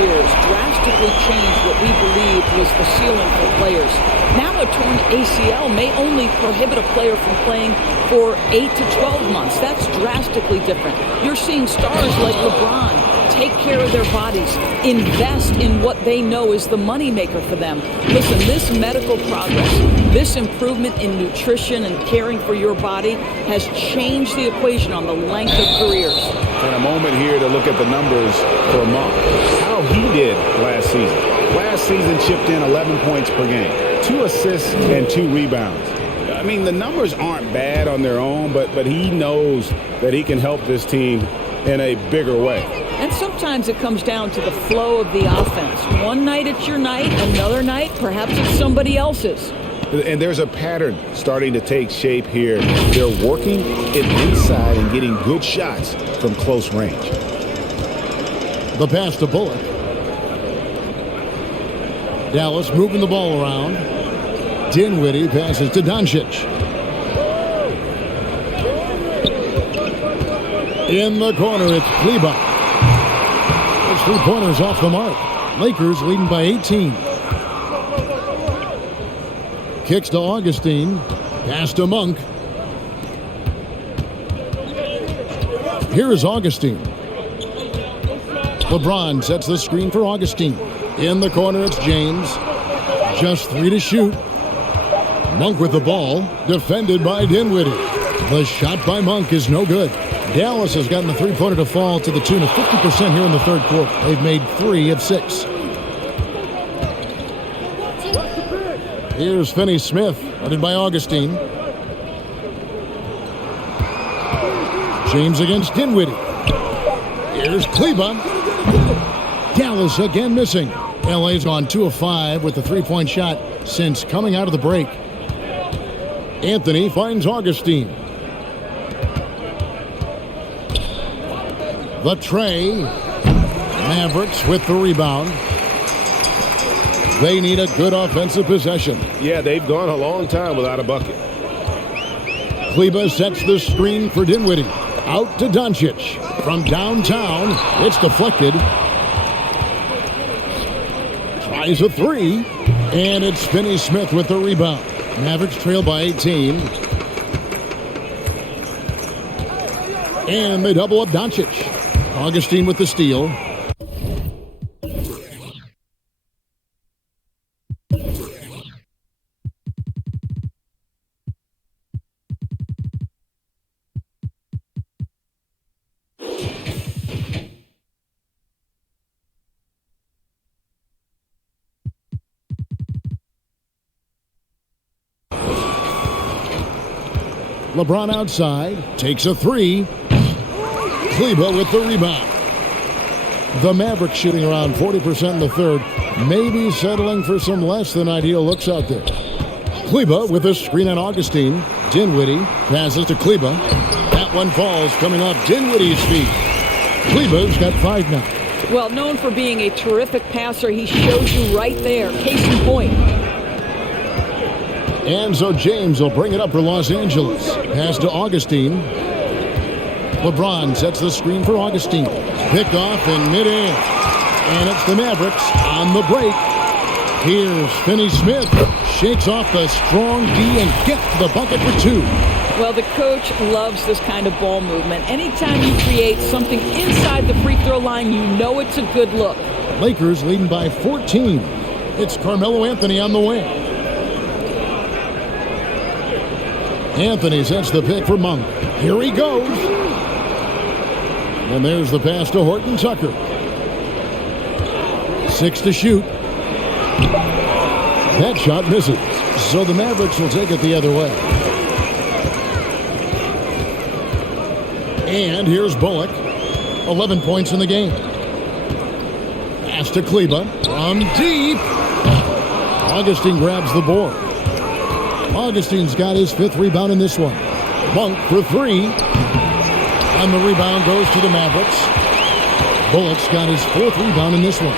20 years, drastically changed what we believed was the ceiling for players. Now a torn ACL may only prohibit a player from playing for 8 to 12 months. That's drastically different. You're seeing stars like LeBron take care of their bodies, invest in what they know is the moneymaker for them. Listen, this medical progress, this improvement in nutrition and caring for your body has changed the equation on the length of careers. And a moment here to look at the numbers for Monk. How he did last season. Last season chipped in 11 points per game, 2 assists and 2 rebounds. mean, the numbers aren't bad on their own, but he knows that he can help this team in a bigger way. And sometimes it comes down to the flow of the offense. One night it's your night, another night perhaps it's somebody else's. And there's a pattern starting to take shape here. They're working it inside and getting good shots from close range. The pass to Bullock. Dallas moving the ball around. Dinwiddie passes to Doncic. In the corner, it's Kleber. His three-pointers off the mark. Lakers leading by 18. Kicks to Augustine. Pass to Monk. Here's Augustine. LeBron sets the screen for Augustine. In the corner, it's James. Just 3 to shoot. Monk with the ball. Defended by Dinwiddie. The shot by Monk is no good. Dallas has gotten the three-pointer to fall to the tune of 50% here in the third quarter. They've made 3 of 6. Here's Finney-Smith, headed by Augustine. James against Dinwiddie. Here's Kleber. Dallas again missing. LA's gone 2 of 5 with the three-point shot since coming out of the break. Anthony finds Augustine. The tray. Mavericks with the rebound. They need a good offensive possession. Yeah, they've gone a long time without a bucket. Kleber sets the screen for Dinwiddie. Out to Doncic. From downtown, it's deflected. Tries a 3. And it's Finney-Smith with the rebound. Mavericks trail by 18. And they double up Doncic. Augustine with the steal. LeBron outside, takes a 3. Kleber with the rebound. The Mavericks shooting around 40% in the third, maybe settling for some less than ideal looks out there. Kleber with a screen on Augustine. Dinwiddie passes to Kleber. That one falls coming off Dinwiddie's feet. Kleber's got 5 now. Well, known for being a terrific passer, he shows you right there. Case in point. And so James will bring it up for Los Angeles. Pass to Augustine. LeBron sets the screen for Augustine. Picked off in midair. And it's the Mavericks on the break. Here's Finney-Smith. Shakes off the strong D and gets the bucket for 2. Well, the coach loves this kind of ball movement. Anytime you create something inside the free throw line, you know it's a good look. Lakers leading by 14. It's Carmelo Anthony on the wing. Anthony sets the pick for Monk. Here he goes. And there's the pass to Horton Tucker. 6 to shoot. That shot misses. So the Mavericks will take it the other way. And here's Bullock. 11 points in the game. Pass to Kleber. From deep. Augustine grabs the board. Augustine's got his 5th rebound in this one. Monk for 3. And the rebound goes to the Mavericks. Bullock's got his 4th rebound in this one.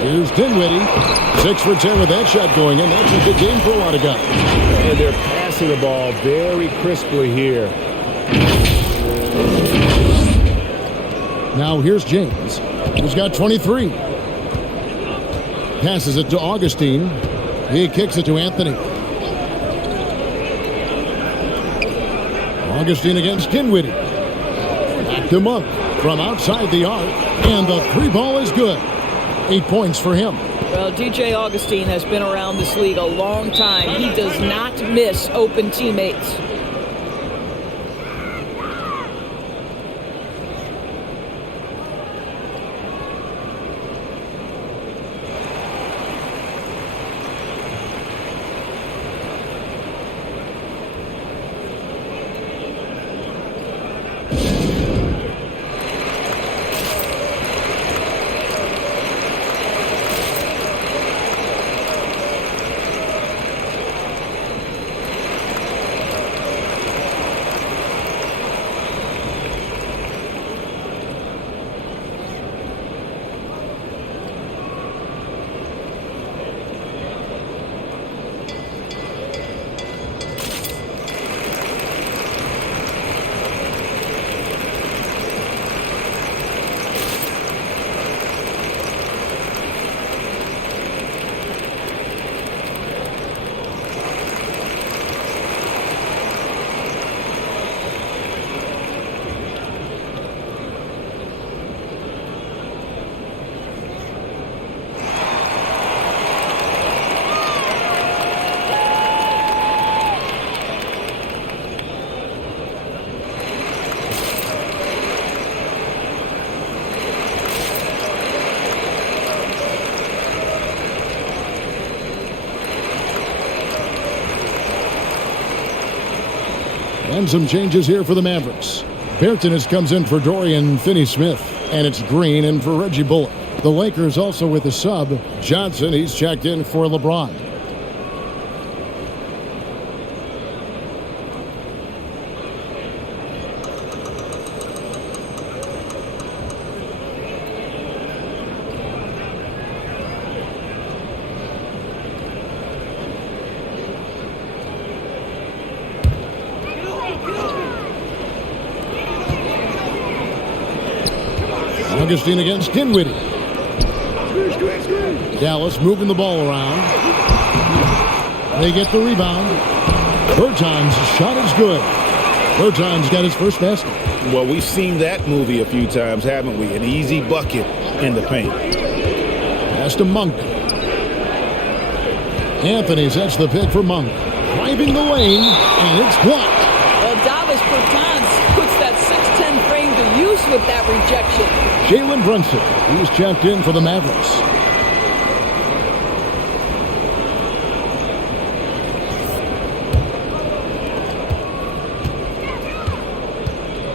Here's Dinwiddie. 6 for 10 with that shot going in. That's a good game for a lot of guys. And they're passing the ball very crisply here. Now here's James, who's got 23. Passes it to Augustine. He kicks it to Anthony. Augustine against Dinwiddie. Back to Monk from outside the arc. And the 3 ball is good. 8 points for him. Well, DJ Augustine has been around this league a long time. He does not miss open teammates. And some changes here for the Mavericks. Bertanis comes in for Dorian Finney-Smith, and it's Green in for Reggie Bullock. The Lakers also with a sub. Johnson, he's checked in for LeBron. Augustine against Dinwiddie. Dallas moving the ball around. They get the rebound. Berton's shot is good. Berton's got his first basket. Well, we've seen that movie a few times, haven't we? An easy bucket in the paint. Pass to Monk. Anthony sets the pick for Monk. Driving the lane, and it's blocked. Well, Davis Bertans puts that 6'10 frame to use with that rejection. Jalen Brunson, he's checked in for the Mavericks.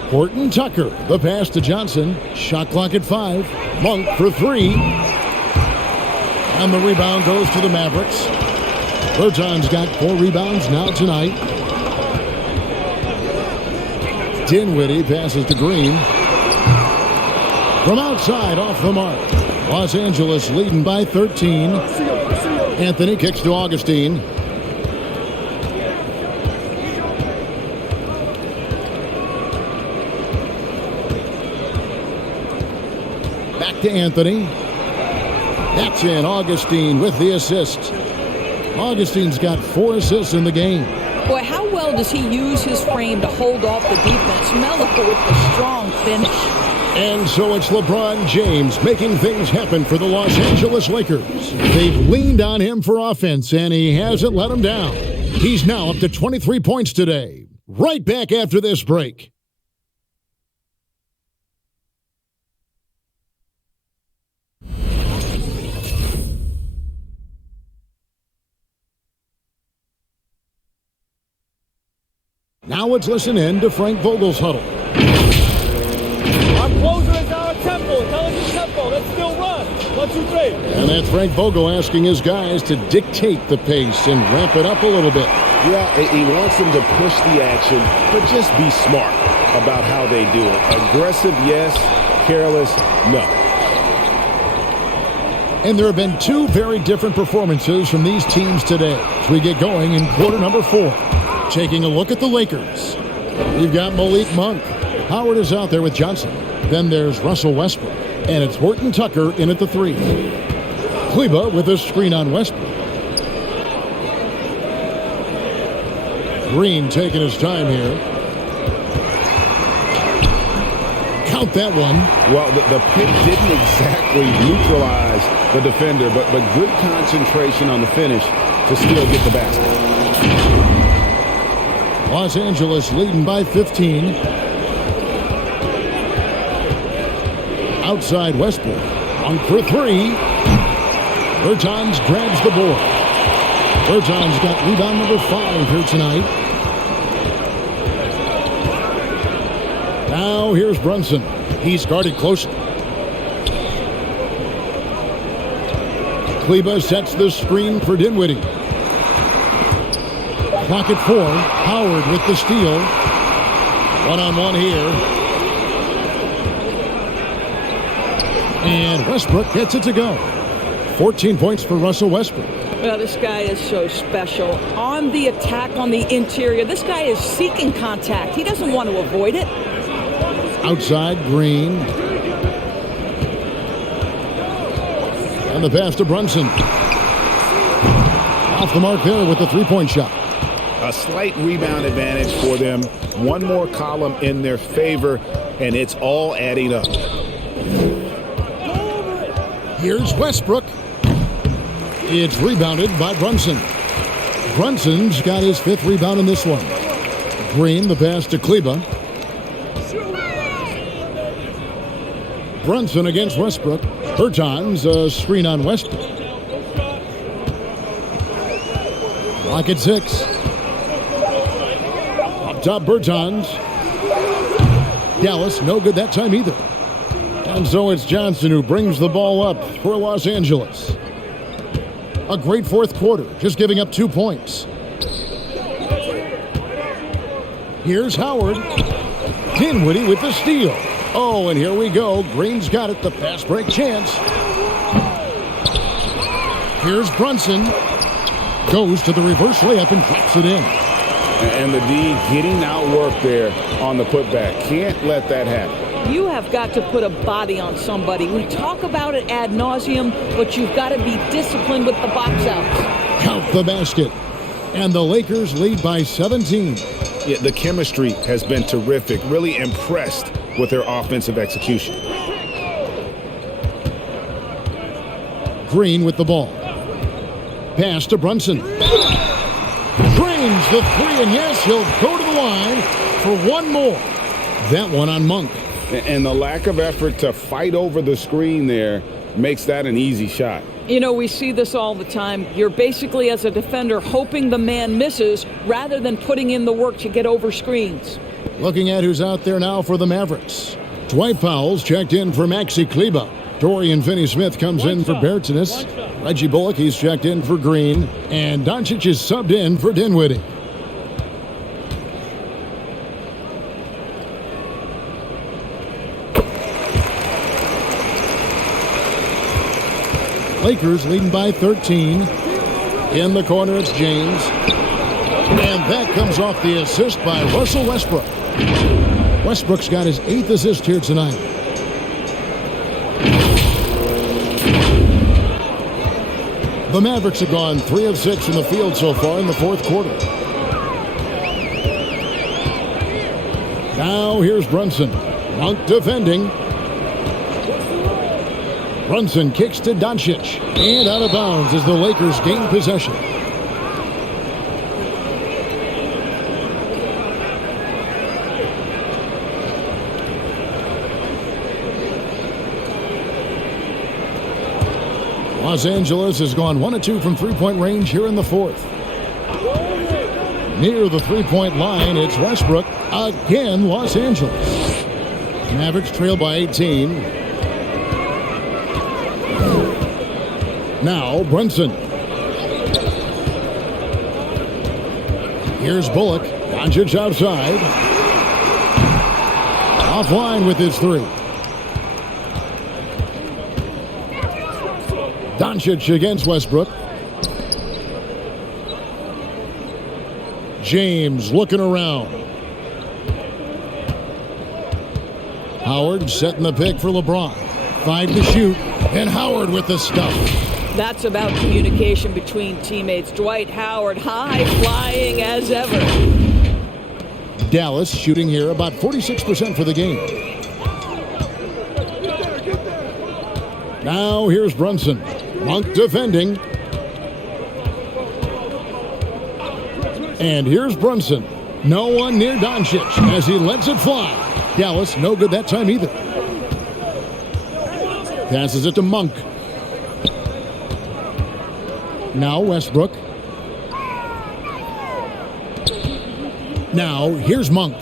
Horton Tucker, the pass to Johnson. Shot clock at 5. Monk for 3. And the rebound goes to the Mavericks. Berton's got 4 rebounds now tonight. Dinwiddie passes to Green. From outside, off the mark. Los Angeles leading by 13. Anthony kicks to Augustine. Back to Anthony. That's in. Augustine with the assist. Augustine's got 4 assists in the game. Boy, how well does he use his frame to hold off the defense? Melico with the strong finish. And so it's LeBron James making things happen for the Los Angeles Lakers. They've leaned on him for offense, and he hasn't let them down. He's now up to 23 points today. Right back after this break. Now let's listen in to Frank Vogel's huddle. Our closer is our tempo. Tell us the tempo. Let's still run. 1, 2, 3. And that's Frank Vogel asking his guys to dictate the pace and ramp it up a little bit. Yeah, he wants them to push the action, but just be smart about how they do it. Aggressive, yes. Careless, no. And there have been 2 very different performances from these teams today as we get going in quarter number 4. Taking a look at the Lakers. You've got Malik Monk. Howard is out there with Johnson. Then there's Russell Westbrook. And it's Horton Tucker in at the 3. Kleber with a screen on Westbrook. Green taking his time here. Count that one. Well, the pick didn't exactly neutralize the defender, but good concentration on the finish to still get the basket. Los Angeles leading by 15. Outside Westbrook. On for 3. Bertans grabs the board. Bertans got rebound number 5 here tonight. Now here's Brunson. He's guarded closely. Kleber sets the screen for Dinwiddie. Clock at 4. Howard with the steal. One-on-one here. And Westbrook gets it to go. 14 points for Russell Westbrook. Well, this guy is so special. On the attack on the interior, this guy is seeking contact. He doesn't want to avoid it. Outside, Green. And the pass to Brunson. Off the mark there with the 3-point shot. A slight rebound advantage for them. One more column in their favor, and it's all adding up. Here's Westbrook. It's rebounded by Brunson. Brunson's got his 5th rebound in this one. Green, the pass to Kleber. Brunson against Westbrook. Bertans, a screen on Westbrook. Clock at 6. Up top, Bertans. Dallas, no good that time either. And so it's Johnson who brings the ball up for Los Angeles. A great fourth quarter, just giving up 2 points. Here's Howard. Dinwiddie with the steal. Oh, and here we go. Green's got it, the fast break chance. Here's Brunson. Goes to the reverse layup and drops it in. And the D getting outworked there on the putback. Can't let that happen. You have got to put a body on somebody. We talk about it ad nauseum, but you've got to be disciplined with the box outs. Count the basket. And the Lakers lead by 17. Yeah, the chemistry has been terrific. Really impressed with their offensive execution. Green with the ball. Pass to Brunson. Drains the three, and yes, he'll go to the line for one more. That one on Monk. And the lack of effort to fight over the screen there makes that an easy shot. You know, we see this all the time. You're basically, as a defender, hoping the man misses rather than putting in the work to get over screens. Looking at who's out there now for the Mavericks. Dwight Powell's checked in for Maxi Kleba. Dorian Finney-Smith comes in for Bertans. Reggie Bullock, he's checked in for Green. And Doncic is subbed in for Dinwiddie. Lakers leading by 13. In the corner, it's James. And that comes off the assist by Russell Westbrook. Westbrook's got his 8th assist here tonight. The Mavericks have gone 3 of 6 in the field so far in the fourth quarter. Now here's Brunson. Monk defending. Brunson kicks to Doncic. And out of bounds as the Lakers gain possession. Los Angeles has gone 1 of 2 from three-point range here in the fourth. Near the three-point line, it's Westbrook. Again, Los Angeles. Mavericks trail by 18. Now, Brunson. Here's Bullock. Doncic outside. Offline with his three. Doncic against Westbrook. James looking around. Howard setting the pick for LeBron. 5 to shoot. And Howard with the stuff. That's about communication between teammates. Dwight Howard, high flying as ever. Dallas shooting here about 46% for the game. Now here's Brunson. Monk defending. And here's Brunson. No one near Doncic as he lets it fly. Dallas, no good that time either. Passes it to Monk. Now Westbrook. Now here's Monk.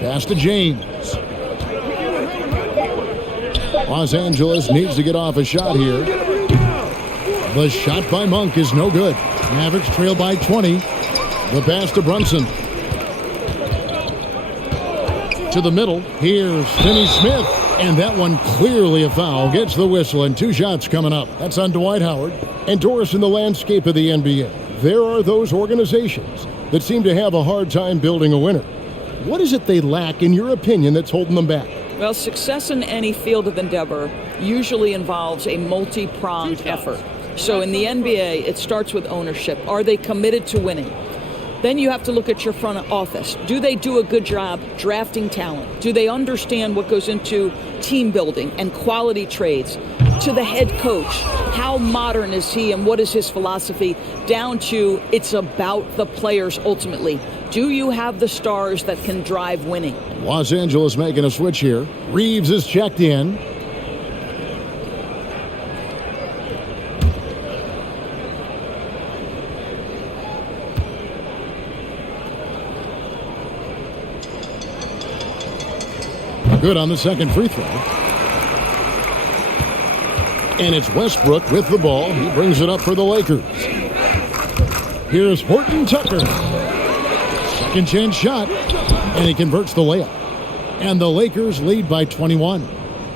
Pass to James. Los Angeles needs to get off a shot here. The shot by Monk is no good. Mavericks trail by 20. The pass to Brunson. To the middle. Here's Finney-Smith. And that one clearly a foul. Gets the whistle and 2 shots coming up. That's on Dwight Howard. And Doris, in the landscape of the NBA, there are those organizations that seem to have a hard time building a winner. What is it they lack, in your opinion, that's holding them back? Well, success in any field of endeavor usually involves a multi-pronged effort. So in the NBA, it starts with ownership. Are they committed to winning? Then you have to look at your front office. Do they do a good job drafting talent? Do they understand what goes into team building and quality trades? To the head coach, how modern is he and what is his philosophy? Down to it's about the players ultimately. Do you have the stars that can drive winning? Los Angeles making a switch here. Reeves is checked in. Good on the second free throw. And it's Westbrook with the ball. He brings it up for the Lakers. Here's Horton Tucker. Second chance shot. And he converts the layup. And the Lakers lead by 21.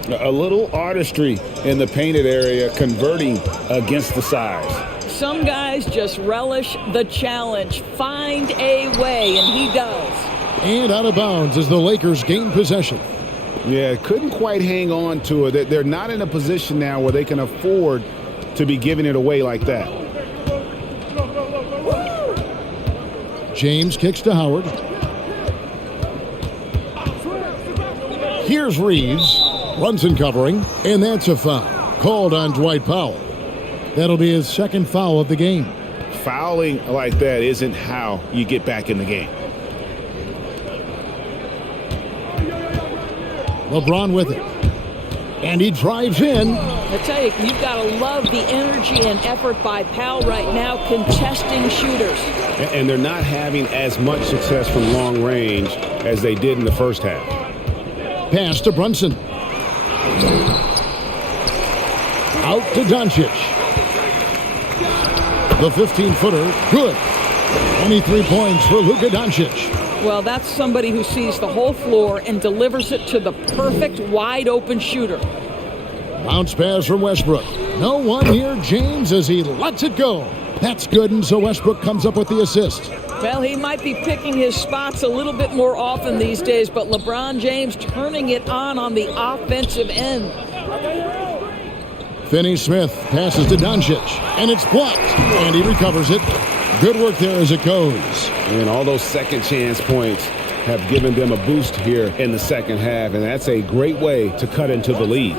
A little artistry in the painted area, converting against the size. Some guys just relish the challenge. Find a way, and he does. And out of bounds as the Lakers gain possession. Yeah, couldn't quite hang on to it. They're not in a position now where they can afford to be giving it away like that. James kicks to Howard. Here's Reeves. Brunson covering, and that's a foul. Called on Dwight Powell. That'll be his second foul of the game. Fouling like that isn't how you get back in the game. LeBron with it. And he drives in. I tell you, you've got to love the energy and effort by Powell right now, contesting shooters. And they're not having as much success from long range as they did in the first half. Pass to Brunson. Out to Doncic. The 15-footer, good. 23 points for Luka Doncic. Well, that's somebody who sees the whole floor and delivers it to the perfect wide-open shooter. Bounce pass from Westbrook. No one near James as he lets it go. That's good, and so Westbrook comes up with the assist. Well, he might be picking his spots a little bit more often these days, but LeBron James turning it on the offensive end. Finney-Smith passes to Doncic, and it's blocked, and he recovers it. Good work there as it goes. And all those second chance points have given them a boost here in the second half, and that's a great way to cut into the lead.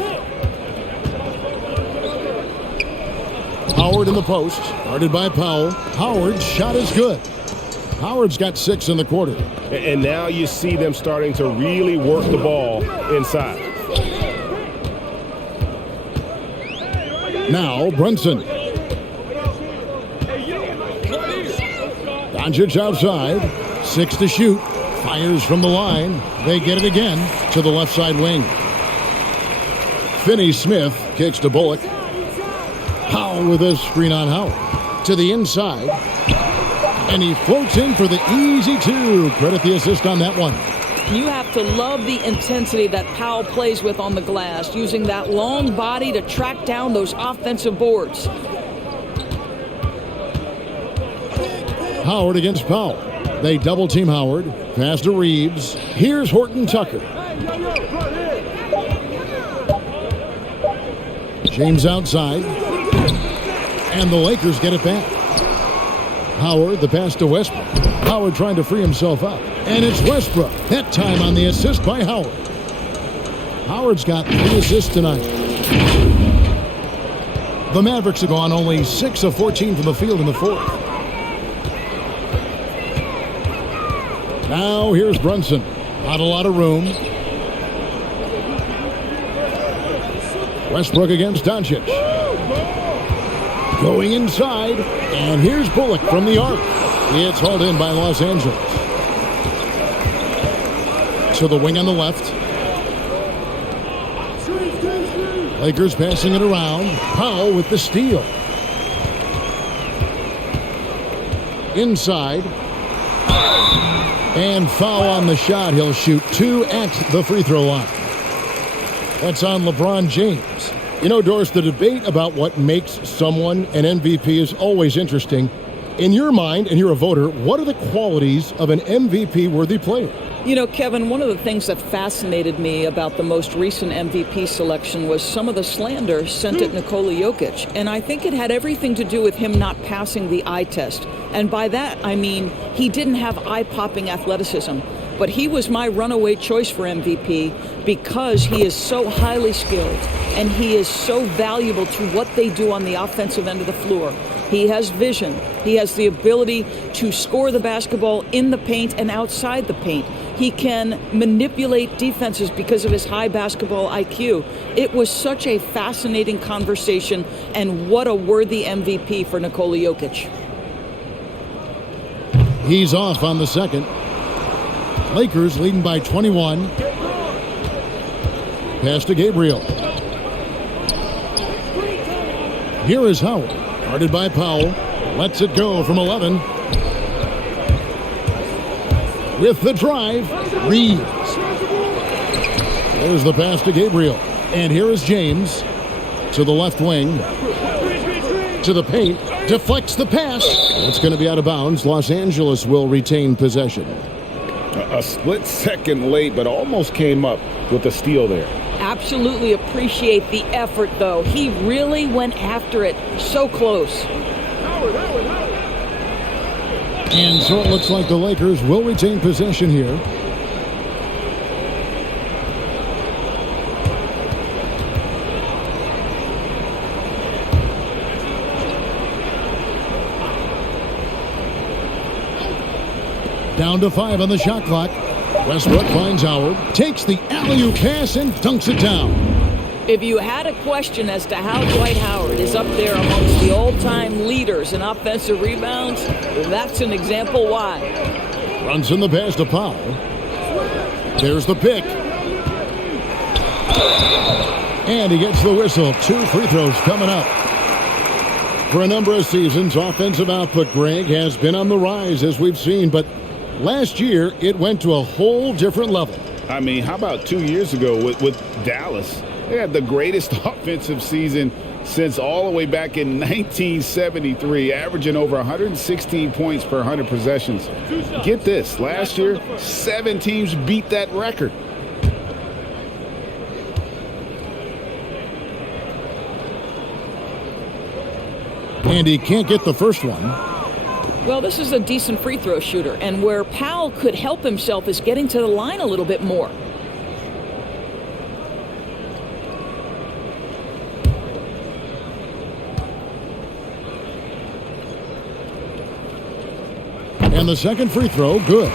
Howard in the post, guarded by Powell. Howard's shot is good. Howard's got 6 in the quarter. And now you see them starting to really work the ball inside. Now Brunson. Doncic outside. 6 to shoot. Fires from the line. They get it again to the left side wing. Finney-Smith kicks to Bullock. Powell with a screen on Howard. To the inside. And he floats in for the easy 2. Credit the assist on that one. You have to love the intensity that Powell plays with on the glass, using that long body to track down those offensive boards. Howard against Powell. They double team Howard. Pass to Reeves. Here's Horton Tucker. James outside. And the Lakers get it back. Howard, the pass to Westbrook. Howard trying to free himself up. And it's Westbrook. That time on the assist by Howard. Howard's got 3 assists tonight. The Mavericks have gone only 6 of 14 from the field in the fourth. Now here's Brunson. Not a lot of room. Westbrook against Doncic. Going inside. And here's Bullock from the arc. It's hauled in by Los Angeles. To the wing on the left. Lakers passing it around. Powell with the steal. Inside. And foul on the shot. He'll shoot 2 at the free throw line. That's on LeBron James. You know, Doris, the debate about what makes someone an MVP is always interesting. In your mind, and you're a voter, what are the qualities of an MVP-worthy player? You know, Kevin, one of the things that fascinated me about the most recent MVP selection was some of the slander sent at Nikola Jokic. And I think it had everything to do with him not passing the eye test. And by that, I mean he didn't have eye-popping athleticism. But he was my runaway choice for MVP because he is so highly skilled and he is so valuable to what they do on the offensive end of the floor. He has vision. He has the ability to score the basketball in the paint and outside the paint. He can manipulate defenses because of his high basketball IQ. It was such a fascinating conversation, and what a worthy MVP for Nikola Jokic. He's off on the second. Lakers leading by 21. Pass to Gabriel. Here is Howard. Guarded by Powell. Lets it go from 11. With the drive, Reeves. There's the pass to Gabriel. And here is James to the left wing. To the paint. Deflects the pass. It's going to be out of bounds. Los Angeles will retain possession. A split second late, but almost came up with a steal there. Absolutely appreciate the effort, though. He really went after it. So close. And so it looks like the Lakers will retain possession here. Down to 5 on the shot clock. Westbrook finds Howard, takes the alley-oop pass and dunks it down. If you had a question as to how Dwight Howard is up there amongst the all-time leaders in offensive rebounds, that's an example why. Runs in the pass to Powell. There's the pick. And he gets the whistle. 2 free throws coming up. For a number of seasons, offensive output, Greg, has been on the rise, as we've seen, but last year it went to a whole different level. I mean, how about 2 years ago with Dallas? They had the greatest offensive season since all the way back in 1973, averaging over 116 points per 100 possessions. Get this, last year, 7 teams beat that record. And he can't get the first one. Well, this is a decent free throw shooter, and where Powell could help himself is getting to the line a little bit more. And the second free throw, good.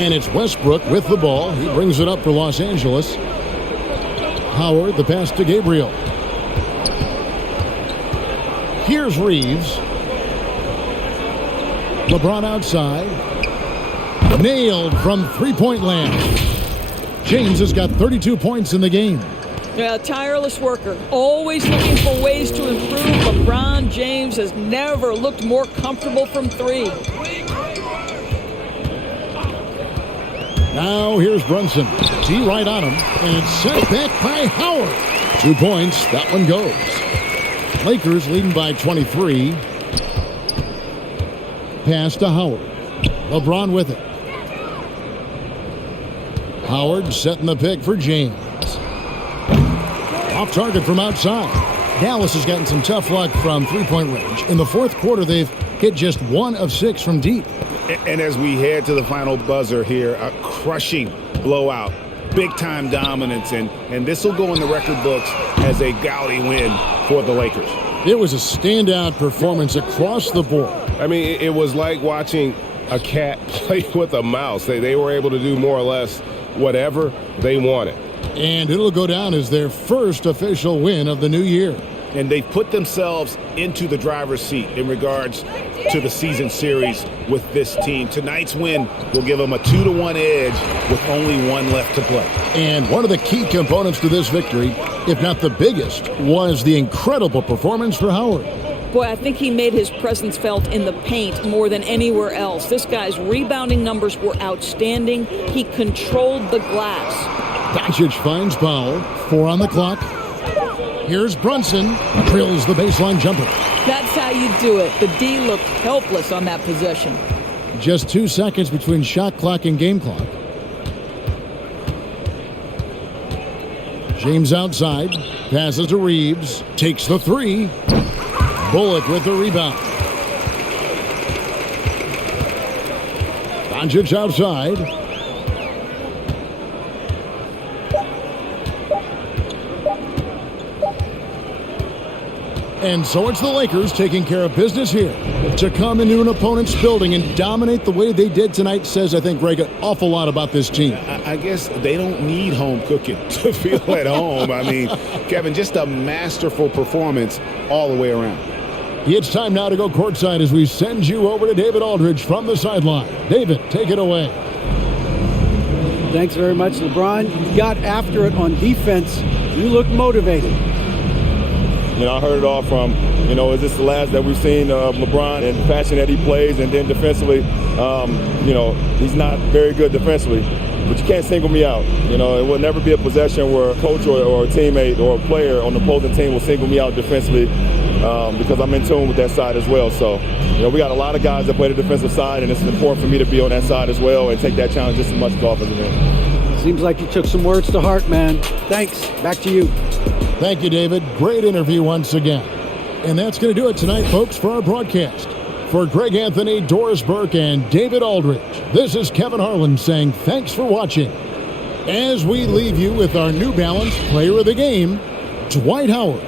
And it's Westbrook with the ball. He brings it up for Los Angeles. Howard, the pass to Gabriel. Here's Reeves. LeBron outside. Nailed from three-point land. James has got 32 points in the game. Yeah, tireless worker. Always looking for ways to improve. LeBron James has never looked more comfortable from 3. Now here's Brunson. D right on him. And it's sent back by Howard. 2 points. That one goes. Lakers leading by 23. Pass to Howard. LeBron with it. Howard setting the pick for James. Off target from outside. Dallas has gotten some tough luck from three-point range. In the fourth quarter, they've hit just 1 of 6 from deep. And as we head to the final buzzer here, a crushing blowout, big-time dominance, and this will go in the record books as a gaudy win for the Lakers. It was a standout performance across the board. I mean, it was like watching a cat play with a mouse. They were able to do more or less whatever they wanted. And it'll go down as their first official win of the new year. And they've put themselves into the driver's seat in regards to the season series with this team. Tonight's win will give them a 2-1 edge with only 1 left to play. And one of the key components to this victory, if not the biggest, was the incredible performance for Howard. Boy, I think he made his presence felt in the paint more than anywhere else. This guy's rebounding numbers were outstanding. He controlled the glass. Doncic finds Powell. 4 on the clock. Here's Brunson. Drills the baseline jumper. That's how you do it. The D looked helpless on that possession. Just 2 seconds between shot clock and game clock. James outside. Passes to Reeves. Takes the 3. Bullock with the rebound. Doncic outside. And so it's the Lakers taking care of business here. To come into an opponent's building and dominate the way they did tonight says, I think, Greg, an awful lot about this team. I guess they don't need home cooking to feel at home. I mean, Kevin, just a masterful performance all the way around. It's time now to go courtside as we send you over to David Aldridge from the sideline. David, take it away. Thanks very much, LeBron. You got after it on defense. You look motivated. I heard it all from, is this the last that we've seen of LeBron and the fashion that he plays? And then defensively, he's not very good defensively, but you can't single me out. It will never be a possession where a coach or a teammate or a player on the opposing team will single me out defensively because I'm in tune with that side as well. So, we got a lot of guys that play the defensive side, and it's important for me to be on that side as well and take that challenge just as much as the offensive end. Seems like you took some words to heart, man. Thanks. Back to you. Thank you, David. Great interview once again. And that's going to do it tonight, folks, for our broadcast. For Greg Anthony, Doris Burke, and David Aldridge, this is Kevin Harlan saying thanks for watching. As we leave you with our New Balance Player of the Game, Dwight Howard.